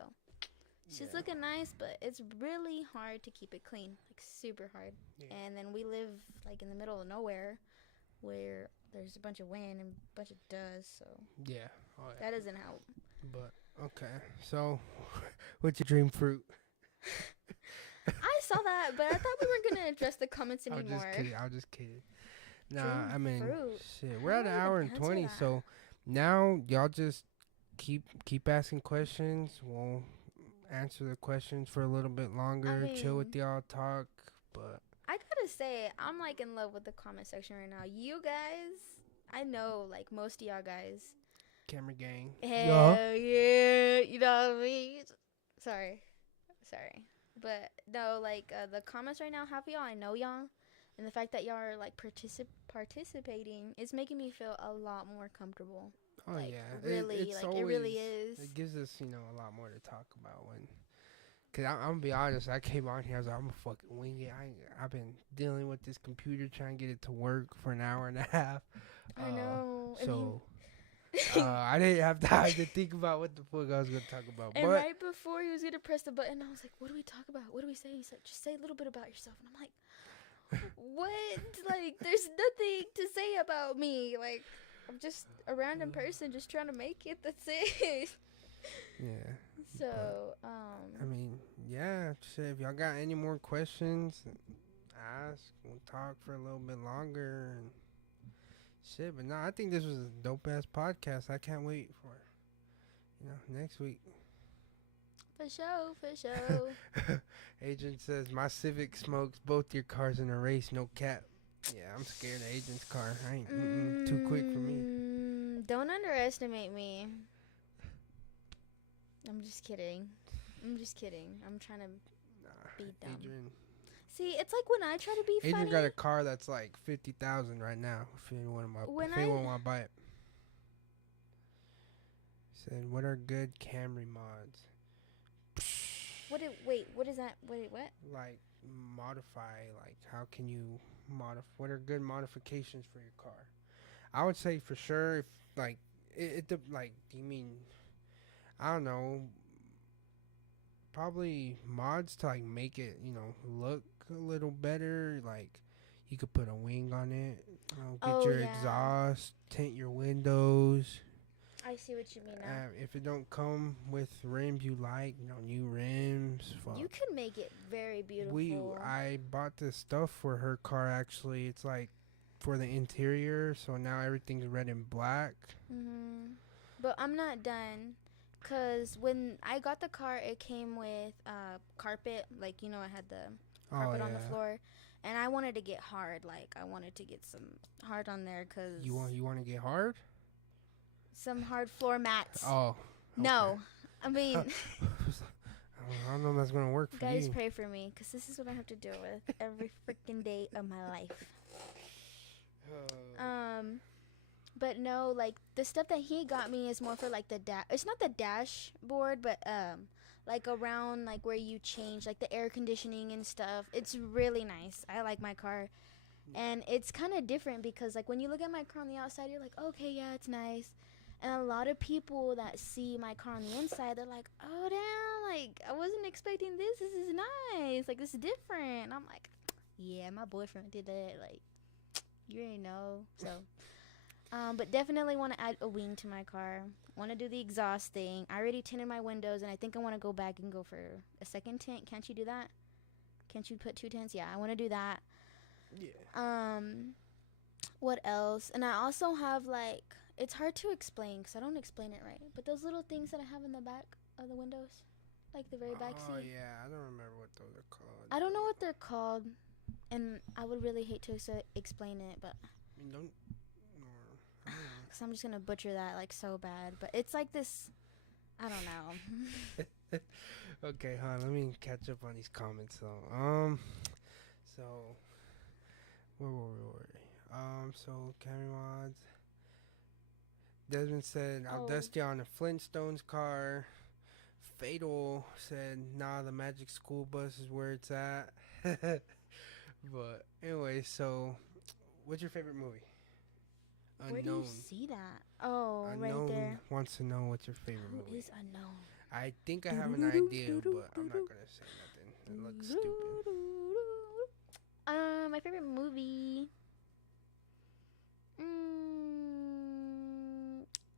she's looking nice, but it's really hard to keep it clean, like super hard. Yeah. And then we live like in the middle of nowhere, where there's a bunch of wind and a bunch of dust. So yeah, Oh That yeah. doesn't help. But okay. So, what's your dream fruit? I saw that, but I thought we weren't gonna address the comments I was just anymore. kidding. I was just kidding. Nah, Dream I mean, fruit. shit. We're How at do an I even hour and answer 20, that? so now y'all just keep asking questions. We'll answer the questions for a little bit I longer. Chill with mean, y'all, talk. But I gotta say, I'm like in love with the comment section right now. You guys, I know like most of y'all guys. camera gang. Yeah. Hell yeah, you know what I mean? Sorry, but no, like the comments right now, half of y'all I know y'all, and the fact that y'all are like participating is making me feel a lot more comfortable. Oh Like yeah. really, It's like it always really is. it gives us a lot more to talk about when. Cause I'm gonna be honest, I came on here. I was like, I'm gonna fucking wing it. I've been dealing with this computer trying to get it to work for an hour and a half. I know. So I didn't have time to think about what the fuck I was gonna talk about. And But right before he was gonna press the button, I was like, "What do we talk about? What do we say?" He's like, "Just say a little bit about yourself." And I'm like, "What? Like, there's nothing to say about me. Like, I'm just a random person just trying to make it. That's it." yeah, So, I mean, yeah. Shit, if y'all got any more questions, ask. We'll talk for a little bit longer and shit. But no, I think this was a dope ass podcast. I can't wait for next week. for sure. Agent says my Civic smokes both your cars in a race. No cap. Yeah, I'm scared of Agent's car. I ain't too quick for me. Don't underestimate me. I'm just kidding. I'm trying to Nah, be dumb. Adrian. See, it's like when I try to be Adrian funny. got a car that's like 50,000 right now. If anyone want to buy it. Said, what are good Camry mods? What is that? Wait, what? Like modify. Like how can you modify? What are good modifications for your car? I would say for sure if like like do you mean I don't know, probably mods to like make it, look a little better. Like you could put a wing on it, get Oh your yeah, exhaust, tint your windows. I see what you mean now. If it don't come with rims you like, new rims. Fuck. You could make it very beautiful. I bought this stuff for her car actually. It's like for the interior, so now everything's red and black. But I'm not done. Cause when I got the car, it came with carpet. Like I had the carpet on the floor, and I wanted to get hard. Like I wanted to get some hard on there. Cause you want to get hard? Some hard floor mats. Oh. Okay. No, I mean. I don't know if that's gonna work for guys, you. pray for me, cause this is what I have to deal with every freaking day of my life. But no, like the stuff that he got me is more for like the it's not the dashboard, but like around like where you change like the air conditioning and stuff. It's really nice. I like my car. And it's kind of different because like when you look at my car on the outside, you're like, okay, yeah, it's nice. And a lot of people that see my car on the inside, they're like, oh damn, like I wasn't expecting this. This is nice. Like this is different. And I'm like, yeah, my boyfriend did that. Like you already know. So but definitely want to add a wing to my car. Want to do the exhaust thing. I already tinted my windows, and I think I want to go back and go for a second tint. Can't you do that? Can't you put 2 tints? Yeah, I want to do that. Yeah. What else? And I also have like, it's hard to explain because I don't explain it right. But those little things that I have in the back of the windows, like the very back seat. Oh yeah, I don't remember what those are called. I don't know what they're called, and I would really hate to explain it, but. I mean, don't. Cause I'm just gonna butcher that like so bad, but it's like this. I don't know. Okay, let me catch up on these comments though. So where were we? So Camry mods. Desmond said, "I'll dust you on a Flintstones car." Fatal said, "Nah, the Magic School Bus is where it's at." But anyway, so what's your favorite movie? Unknown. Where do you see that? Oh, Unknown right there. wants to know what's your favorite movie. Who is Unknown? I think I have an idea, but I'm not gonna say nothing. It looks stupid. My favorite movie.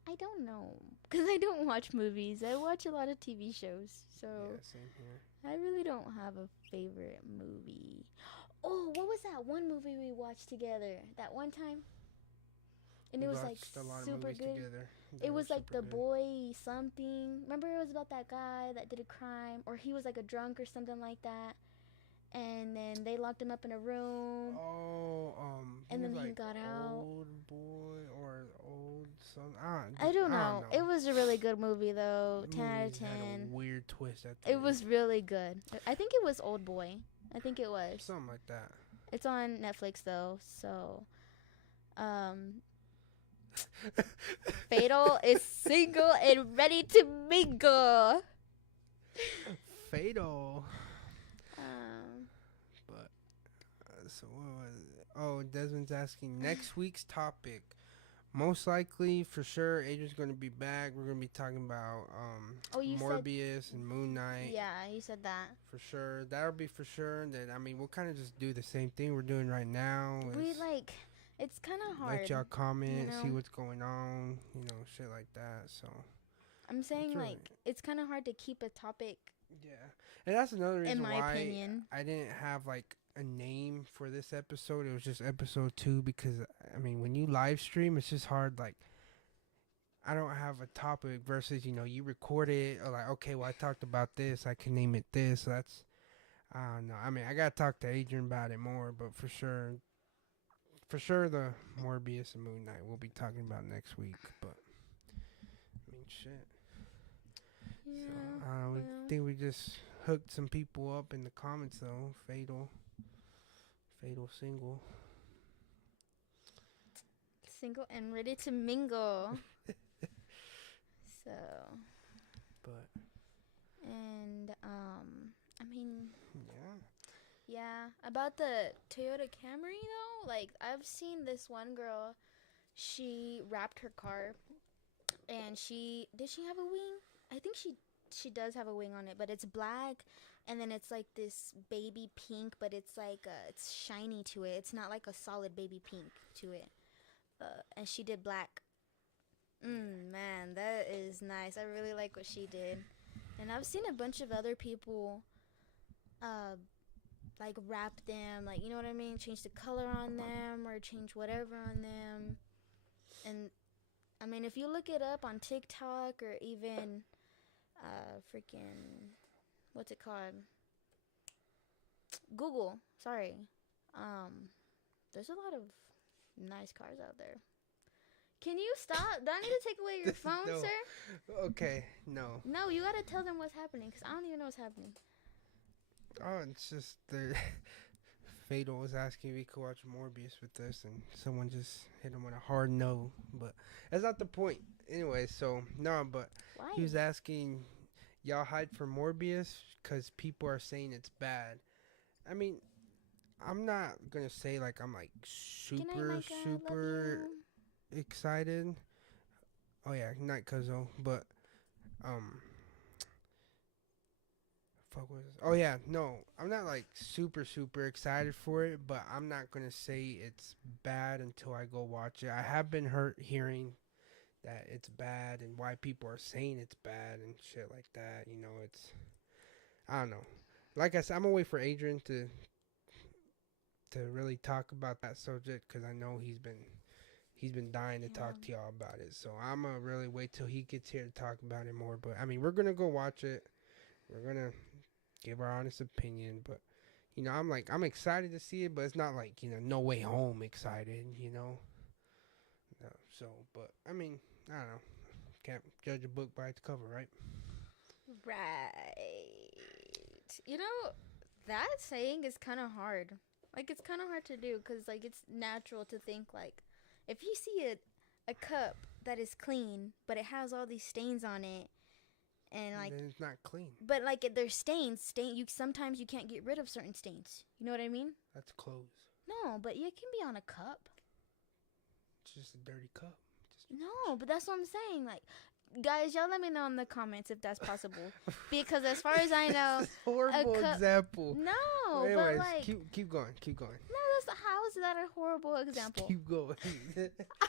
I don't know. because I don't watch movies. I watch a lot of TV shows. So Yeah, same here. I really don't have a favorite movie. Oh, what was that one movie we watched together that one time? And We it was like watched a lot of super movies good. together. They It were was like super the good. boy something. Remember, it was about that guy that did a crime, or he was like a drunk or something like that. And then they locked him up in a room, Oh, he and was then he like got out. old boy or old son. I don't I don't know. It know. was a really good movie though. The 10 out movie of had 10. a weird twist at the It end. was really good. I think it was Old Boy. I think it was. Something like that. It's on Netflix though, so um Fatal is single and ready to mingle. Fatal. Um But so what was it? Oh, Desmond's asking next week's topic. Most likely, for sure, Adrian's gonna be back. We're gonna be talking about oh, you said Morbius and Moon Knight. yeah, you said that. For sure, that'll be for sure. That I mean, we'll kind of just do the same thing we're doing right now. We is like it's kind of hard. let y'all comment, you see know? what's going on, shit like that. So I'm saying really- like it's kind of hard to keep a topic yeah, and that's another reason in my why opinion. I didn't have like a name for this episode. It was just episode 2 because I mean, when you live stream, it's just hard. Like, I don't have a topic versus you record it or like, okay, well, I talked about this, I can name it this. So that's I don't know. I mean, I gotta talk to Adrian about it more, but for sure, the Morbius and Moon Knight we'll be talking about next week. But I mean, shit. Yeah. So we well. think we just hooked some people up in the comments though. Fatal single. Single and ready to mingle. So But and I mean yeah. yeah, about the Toyota Camry though, like I've seen this one girl, she wrapped her car and she have a wing? I think she does have a wing on it, but it's black and then it's like this baby pink, but it's like it's shiny to it. It's not like a solid baby pink to it. And she did black. Man, that is nice. I really like what she did. And I've seen a bunch of other people like wrap them, like, you know what I mean, change the color on them or change whatever on them. And I mean, if you look it up on TikTok or even freaking what's it called, Google, sorry, there's a lot of nice cars out there. Can you stop? Do I need to take away your phone, No. sir? Okay, no. No, you gotta tell them what's happening, because I don't even know what's happening. Oh, it's just the Fatal was asking if we could watch Morbius with us, and someone just hit him with a hard no. But that's not the point. Anyway, so no, but Why? he was asking y'all hype for Morbius because people are saying it's bad. I mean, I'm not gonna say like I'm like Good night, super Micah. Love you. excited. Oh yeah, not Cuzzo, but fuck was this? Oh yeah, no, I'm not like super excited for it, but I'm not gonna say it's bad until I go watch it. I have been hearing that it's bad and why people are saying it's bad and shit like that. It's I don't know. Like I said, I'm gonna wait for Adrian to really talk about that subject because I know he's been dying to talk to y'all about it. So I'm gonna really wait till he gets here to talk about it more. But I mean, we're gonna go watch it. We're gonna give our honest opinion. But I'm excited to see it, but it's not like No Way Home excited. No, so, but I mean, I don't know. Can't judge a book by its cover, right? Right. You know, that saying is kind of hard. Like, it's kind of hard to do because, like, it's natural to think, like, if you see a cup that is clean, but it has all these stains on it, and, like... then it's not clean. But, like, there's stains. Sometimes you can't get rid of certain stains. You know what I mean? That's clothes. No, but it can be on a cup. It's just a dirty cup. No, but that's what I'm saying. Like, guys, y'all let me know in the comments if that's possible. Because as far as I know, Horrible example. No, Anyways, but like keep going. no, how is that a horrible Just example? keep going.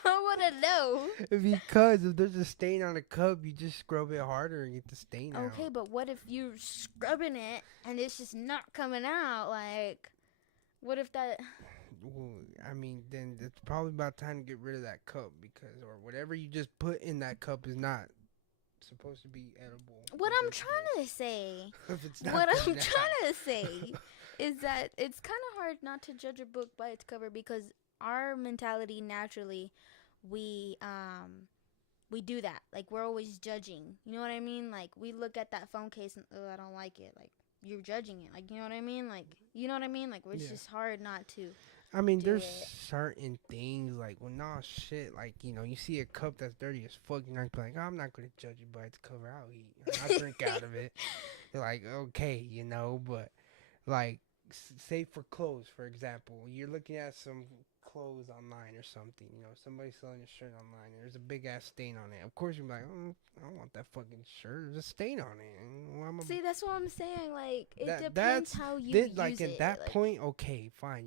I want to know. Because if there's a stain on a cup, you just scrub it harder and get the stain Okay, out. but what if you're scrubbing it and it's just not coming out? Like, what if that? Well, I mean, then it's probably about time to get rid of that cup because, or whatever you just put in that cup is not supposed to be edible. What in I'm this trying case. to say, If it's not what I'm coming trying out. to say, is that it's kind of hard not to judge a book by its cover because our mentality naturally, we we do that. Like we're always judging. You know what I mean? Like we look at that phone case and oh, I don't like it. Like you're judging it. Like you know what I mean? Like you know what I mean? Like it's Yeah. just hard not to I mean, do there's it. certain things like, well, nah, shit. Like, you see a cup that's dirty as fuck, you're not like, oh, I'm not gonna judge it by its cover. I'll eat. I'll drink out of it. You're like, okay, but like, say for clothes, for example, you're looking at some clothes online or something. Somebody's selling a shirt online, and there's a big ass stain on it. Of course, you're like, oh, I don't want that fucking shirt. There's a stain on it. Well, See, that's what I'm saying. Like it depends that's how you then like use at it. that Like point, okay, fine.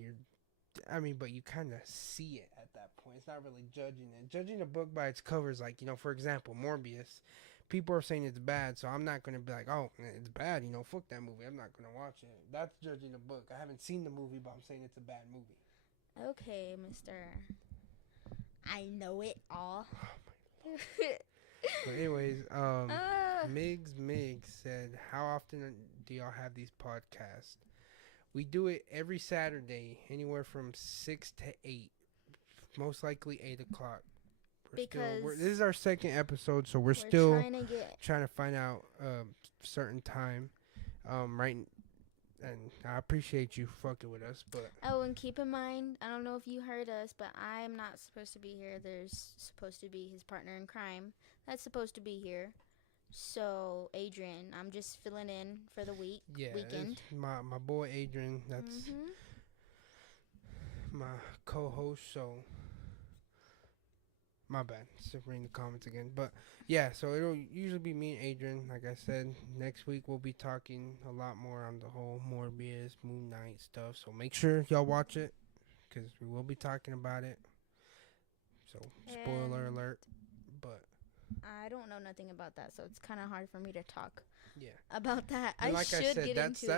But you kind of see it at that point. It's not really judging it. Judging a book by its cover is like, for example, Morbius. People are saying it's bad, so I'm not going to be like, oh, it's bad, fuck that movie. I'm not going to watch it. That's judging a book. I haven't seen the movie, but I'm saying it's a bad movie. okay, Mister, I know it all. But anyways, uh, Migs said, how often do y'all have these podcasts? We do it every Saturday, anywhere from 6 to 8. Most likely 8 o'clock. because This is our second episode, so we're we're still trying to get. trying to find out certain time. Right, and I appreciate you fucking with us, but Oh, and keep in mind, I don't know if you heard us, but I'm not supposed to be here. There's supposed to be his partner in crime that's supposed to be here. So, Adrian, I'm just filling in for the yeah, weekend. it's my boy Adrian. That's Mhm. my co-host. So my bad. Just reading the comments again, but yeah. So it'll usually be me and Adrian. Like I said, next week we'll be talking a lot more on the whole Morbius, Moon Knight stuff. So make sure y'all watch it because we will be talking about it. So spoiler And alert, but I don't know nothing about that, so it's kind of hard for me to talk yeah. about that. And I like I should said, get that's into it.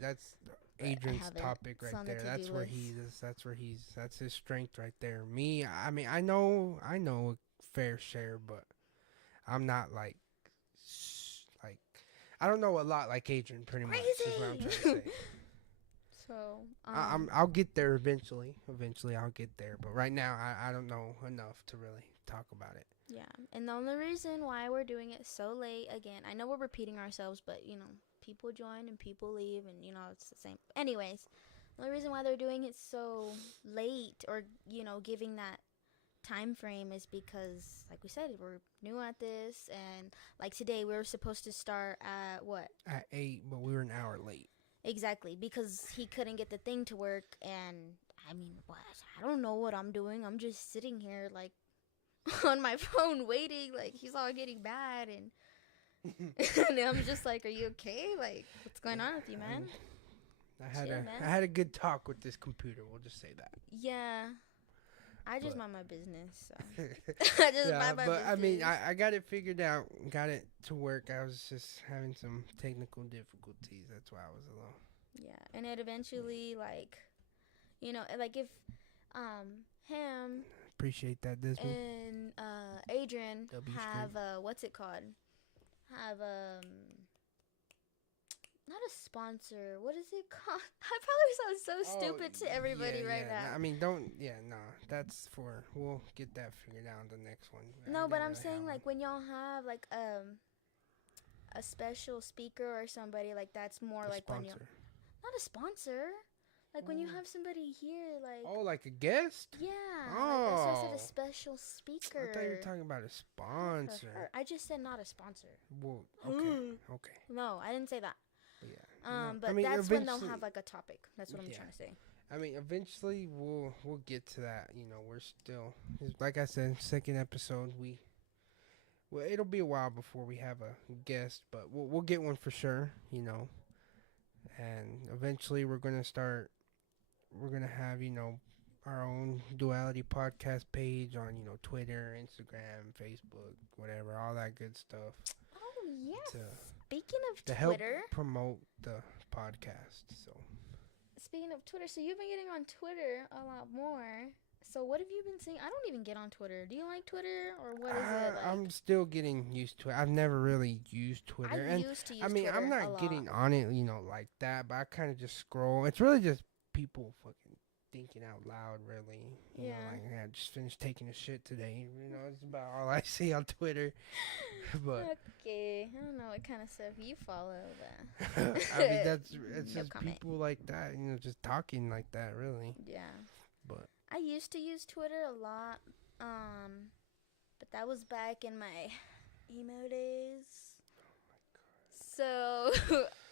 that's But I Adrian's haven't. topic It's right on the there. to-do That's where list. he's that's his strength right there. Me, I mean, I know a fair share, but I'm not like like I don't know a lot like Adrian. Pretty much is what I'm trying to Crazy. say. So, I'll get there eventually. Eventually, I'll get there. But right now, I don't know enough to really talk about it. yeah. And the only reason why we're doing it so late, again, I know we're repeating ourselves, but, people join and people leave, and, it's the same. Anyways, the only reason why they're doing it so late or, giving that time frame is because, like we said, we're new at this. And, like, today, we were supposed to start at what? At 8, but we were an hour late. Exactly, because he couldn't get the thing to work, and I mean, what? I don't know what I'm doing. I'm just sitting here, like, on my phone waiting, like, he's all getting mad, and I'm just like, are you okay? Like, what's going on with you, man? I had a good talk with this computer. We'll just say that. Yeah, I just But- mind my business, so. I just mind my but business. I mean, I got it figured out. Got it to work. I was just having some technical difficulties. That's why I was alone. Yeah, and it eventually, like, like if, him Appreciate that, Desmond. and Adrian W have what's it called? Have not a sponsor. What is it called? I probably sound so stupid to everybody right now. I mean, don't. Yeah, no. That's for. We'll get that figured out on the next one. No, but I'm really saying have like when y'all have like a special speaker or somebody like that's more a like when you sponsor. not a sponsor. Like when you have somebody here, like Oh, like a guest? yeah, like that's why I said Oh. a special speaker. I thought you were talking about a sponsor. I just said not a sponsor. Well, okay, okay. No, I didn't say that. But yeah. No, But I mean, that's when they'll eventually- have like a topic. That's what I'm Yeah. trying to say. I mean, eventually we'll get to that. We're still, like I said, second episode. Well, it'll be a while before we have a guest, but we'll get one for sure. And eventually we're gonna start we're gonna have our own Duality podcast page on Twitter, Instagram, Facebook, whatever, all that good stuff Oh to yes. Speaking of help Twitter, promote the podcast. So so you've been getting on Twitter a lot more. So what have you been seeing? I don't even get on Twitter. Do you like Twitter or what is it like? I'm still getting used to it. I've never really used I Twitter, and used to I use mean I'm Twitter a not lot. getting on it, like that. But I kind of just scroll. It's really just people fucking thinking out loud, really. Yeah. Like I just finished taking a shit today. It's about all I see on Twitter. But Okay. I don't know what kind of stuff you follow, but I mean it's no just comment. people like that, just talking like that, really. Yeah. But I used to use Twitter a lot. But that was back in my emo days. So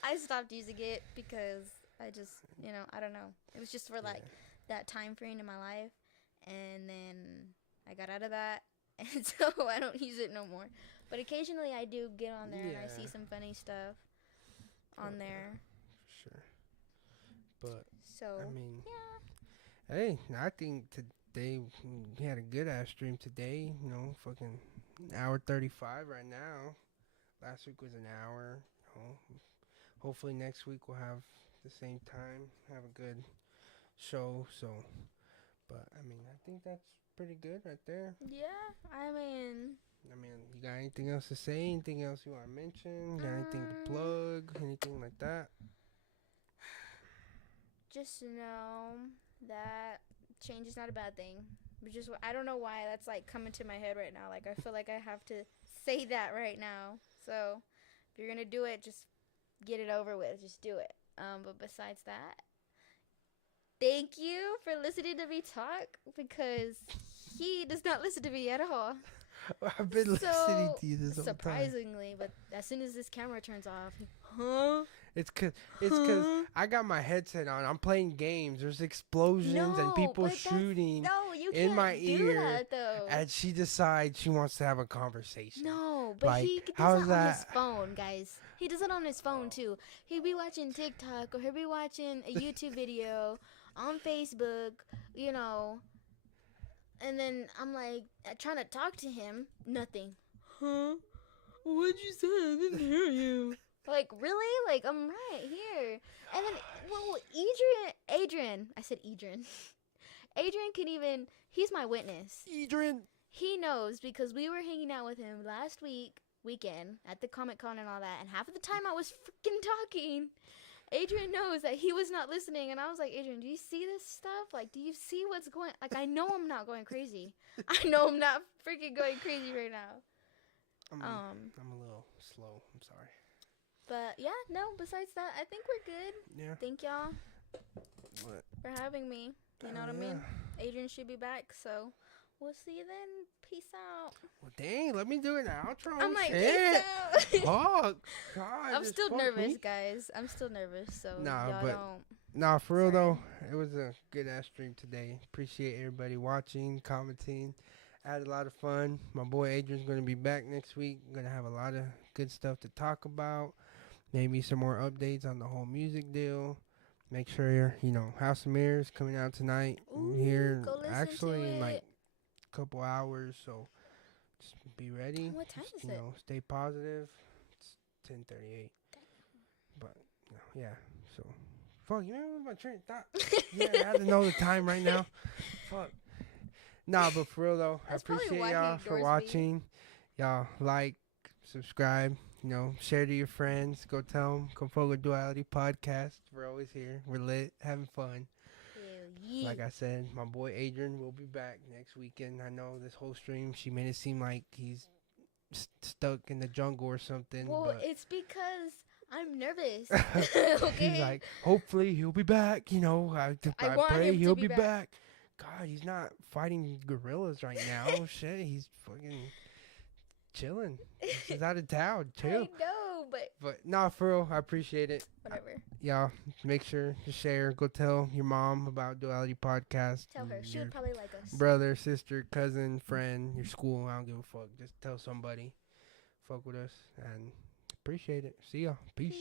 I stopped using it because I just, I don't know. It was just for like that time frame in my life, and then I got out of that, and so I don't use it no more. But occasionally I do get on there and I see some funny stuff on there. For sure. But So I mean, yeah. hey, I think today we had a good ass stream today. Fucking hour 35 right now. Last week was an hour. Hopefully next week we'll have the same time. Have a good show. So, but I mean, I think that's pretty good right there. Yeah, I mean, you got anything else to say? Anything else you want to mention? Got anything to plug? Anything like that? just know that change is not a bad thing. I don't know why that's like coming to my head right now. Like I feel like I have to say that right now. So if you're gonna do it, just get it over with. Just do it. But besides that, thank you for listening to me talk because he does not listen to me at all. I've been listening to you this whole time. Surprisingly, but as soon as this camera turns off, huh? It's cause I got my headset on. I'm playing games. There's explosions and people shooting you in can't my do ear, that, though. and she decides she wants to have a conversation. No, but like, he does it on his phone, guys. He does it on his phone too. He'll be watching TikTok or he'll be watching a YouTube video on Facebook, and then I'm like trying to talk to him. Nothing. Huh? What'd you say? I didn't hear you. Like, really? Like, I'm right here. And then, Adrian. I said Adrian. Adrian can even, he's my witness. Adrian. He knows because we were hanging out with him last weekend at the Comic Con and all that. And half of the time I was freaking talking. Adrian knows that he was not listening. And I was like, Adrian, do you see this stuff? Like, do you see what's going, like, I know I'm not going crazy. I know I'm not freaking going crazy right now. I'm a little slow. I'm sorry. But yeah, no, besides that, I think we're good. Yeah. Thank y'all What? for having me. You know what I mean? Adrian should be back, so we'll see you then. Peace out. Well, dang, let me do an outro. I'm like, shit. peace out. Fuck. God, I'm still nervous, me. guys. I'm still nervous, so Nah, y'all but don't. Nah, for real though, it was a good ass stream today. Appreciate everybody watching, commenting. I had a lot of fun. My boy Adrian's going to be back next week. Going to have a lot of good stuff to talk about. Maybe some more updates on the whole music deal. Make sure you're, House of Mirrors coming out tonight. Ooh, here go listen actually to in like it. a couple hours, so just be ready. What time just, is it? Stay positive. It's 10:38. But yeah, so fuck, you remember my train of thought? Yeah, I had to know the time right now. Fuck. Nah, but for real though, That's I appreciate why he y'all for ignores me. watching. Y'all like, subscribe, share to your friends. Go tell them. Come fuck with Duality Podcast. We're always here. We're lit, having fun. Hell yeah. Like I said, my boy Adrian will be back next weekend. I know this whole stream, she made it seem like he's stuck in the jungle or something. Well, but it's because I'm nervous. Okay. He's like, hopefully he'll be back. I want pray him to he'll be be back. back. God, he's not fighting gorillas right now. Shit, he's fucking chilling. He's out of town. Chill. I know, But nah, for real, I appreciate it. whatever. Y'all, make sure to share. Go tell your mom about Duality Podcast. Tell her. She would probably like us. Brother, sister, cousin, friend, your school. I don't give a fuck. Just tell somebody. Fuck with us and appreciate it. See y'all. Peace.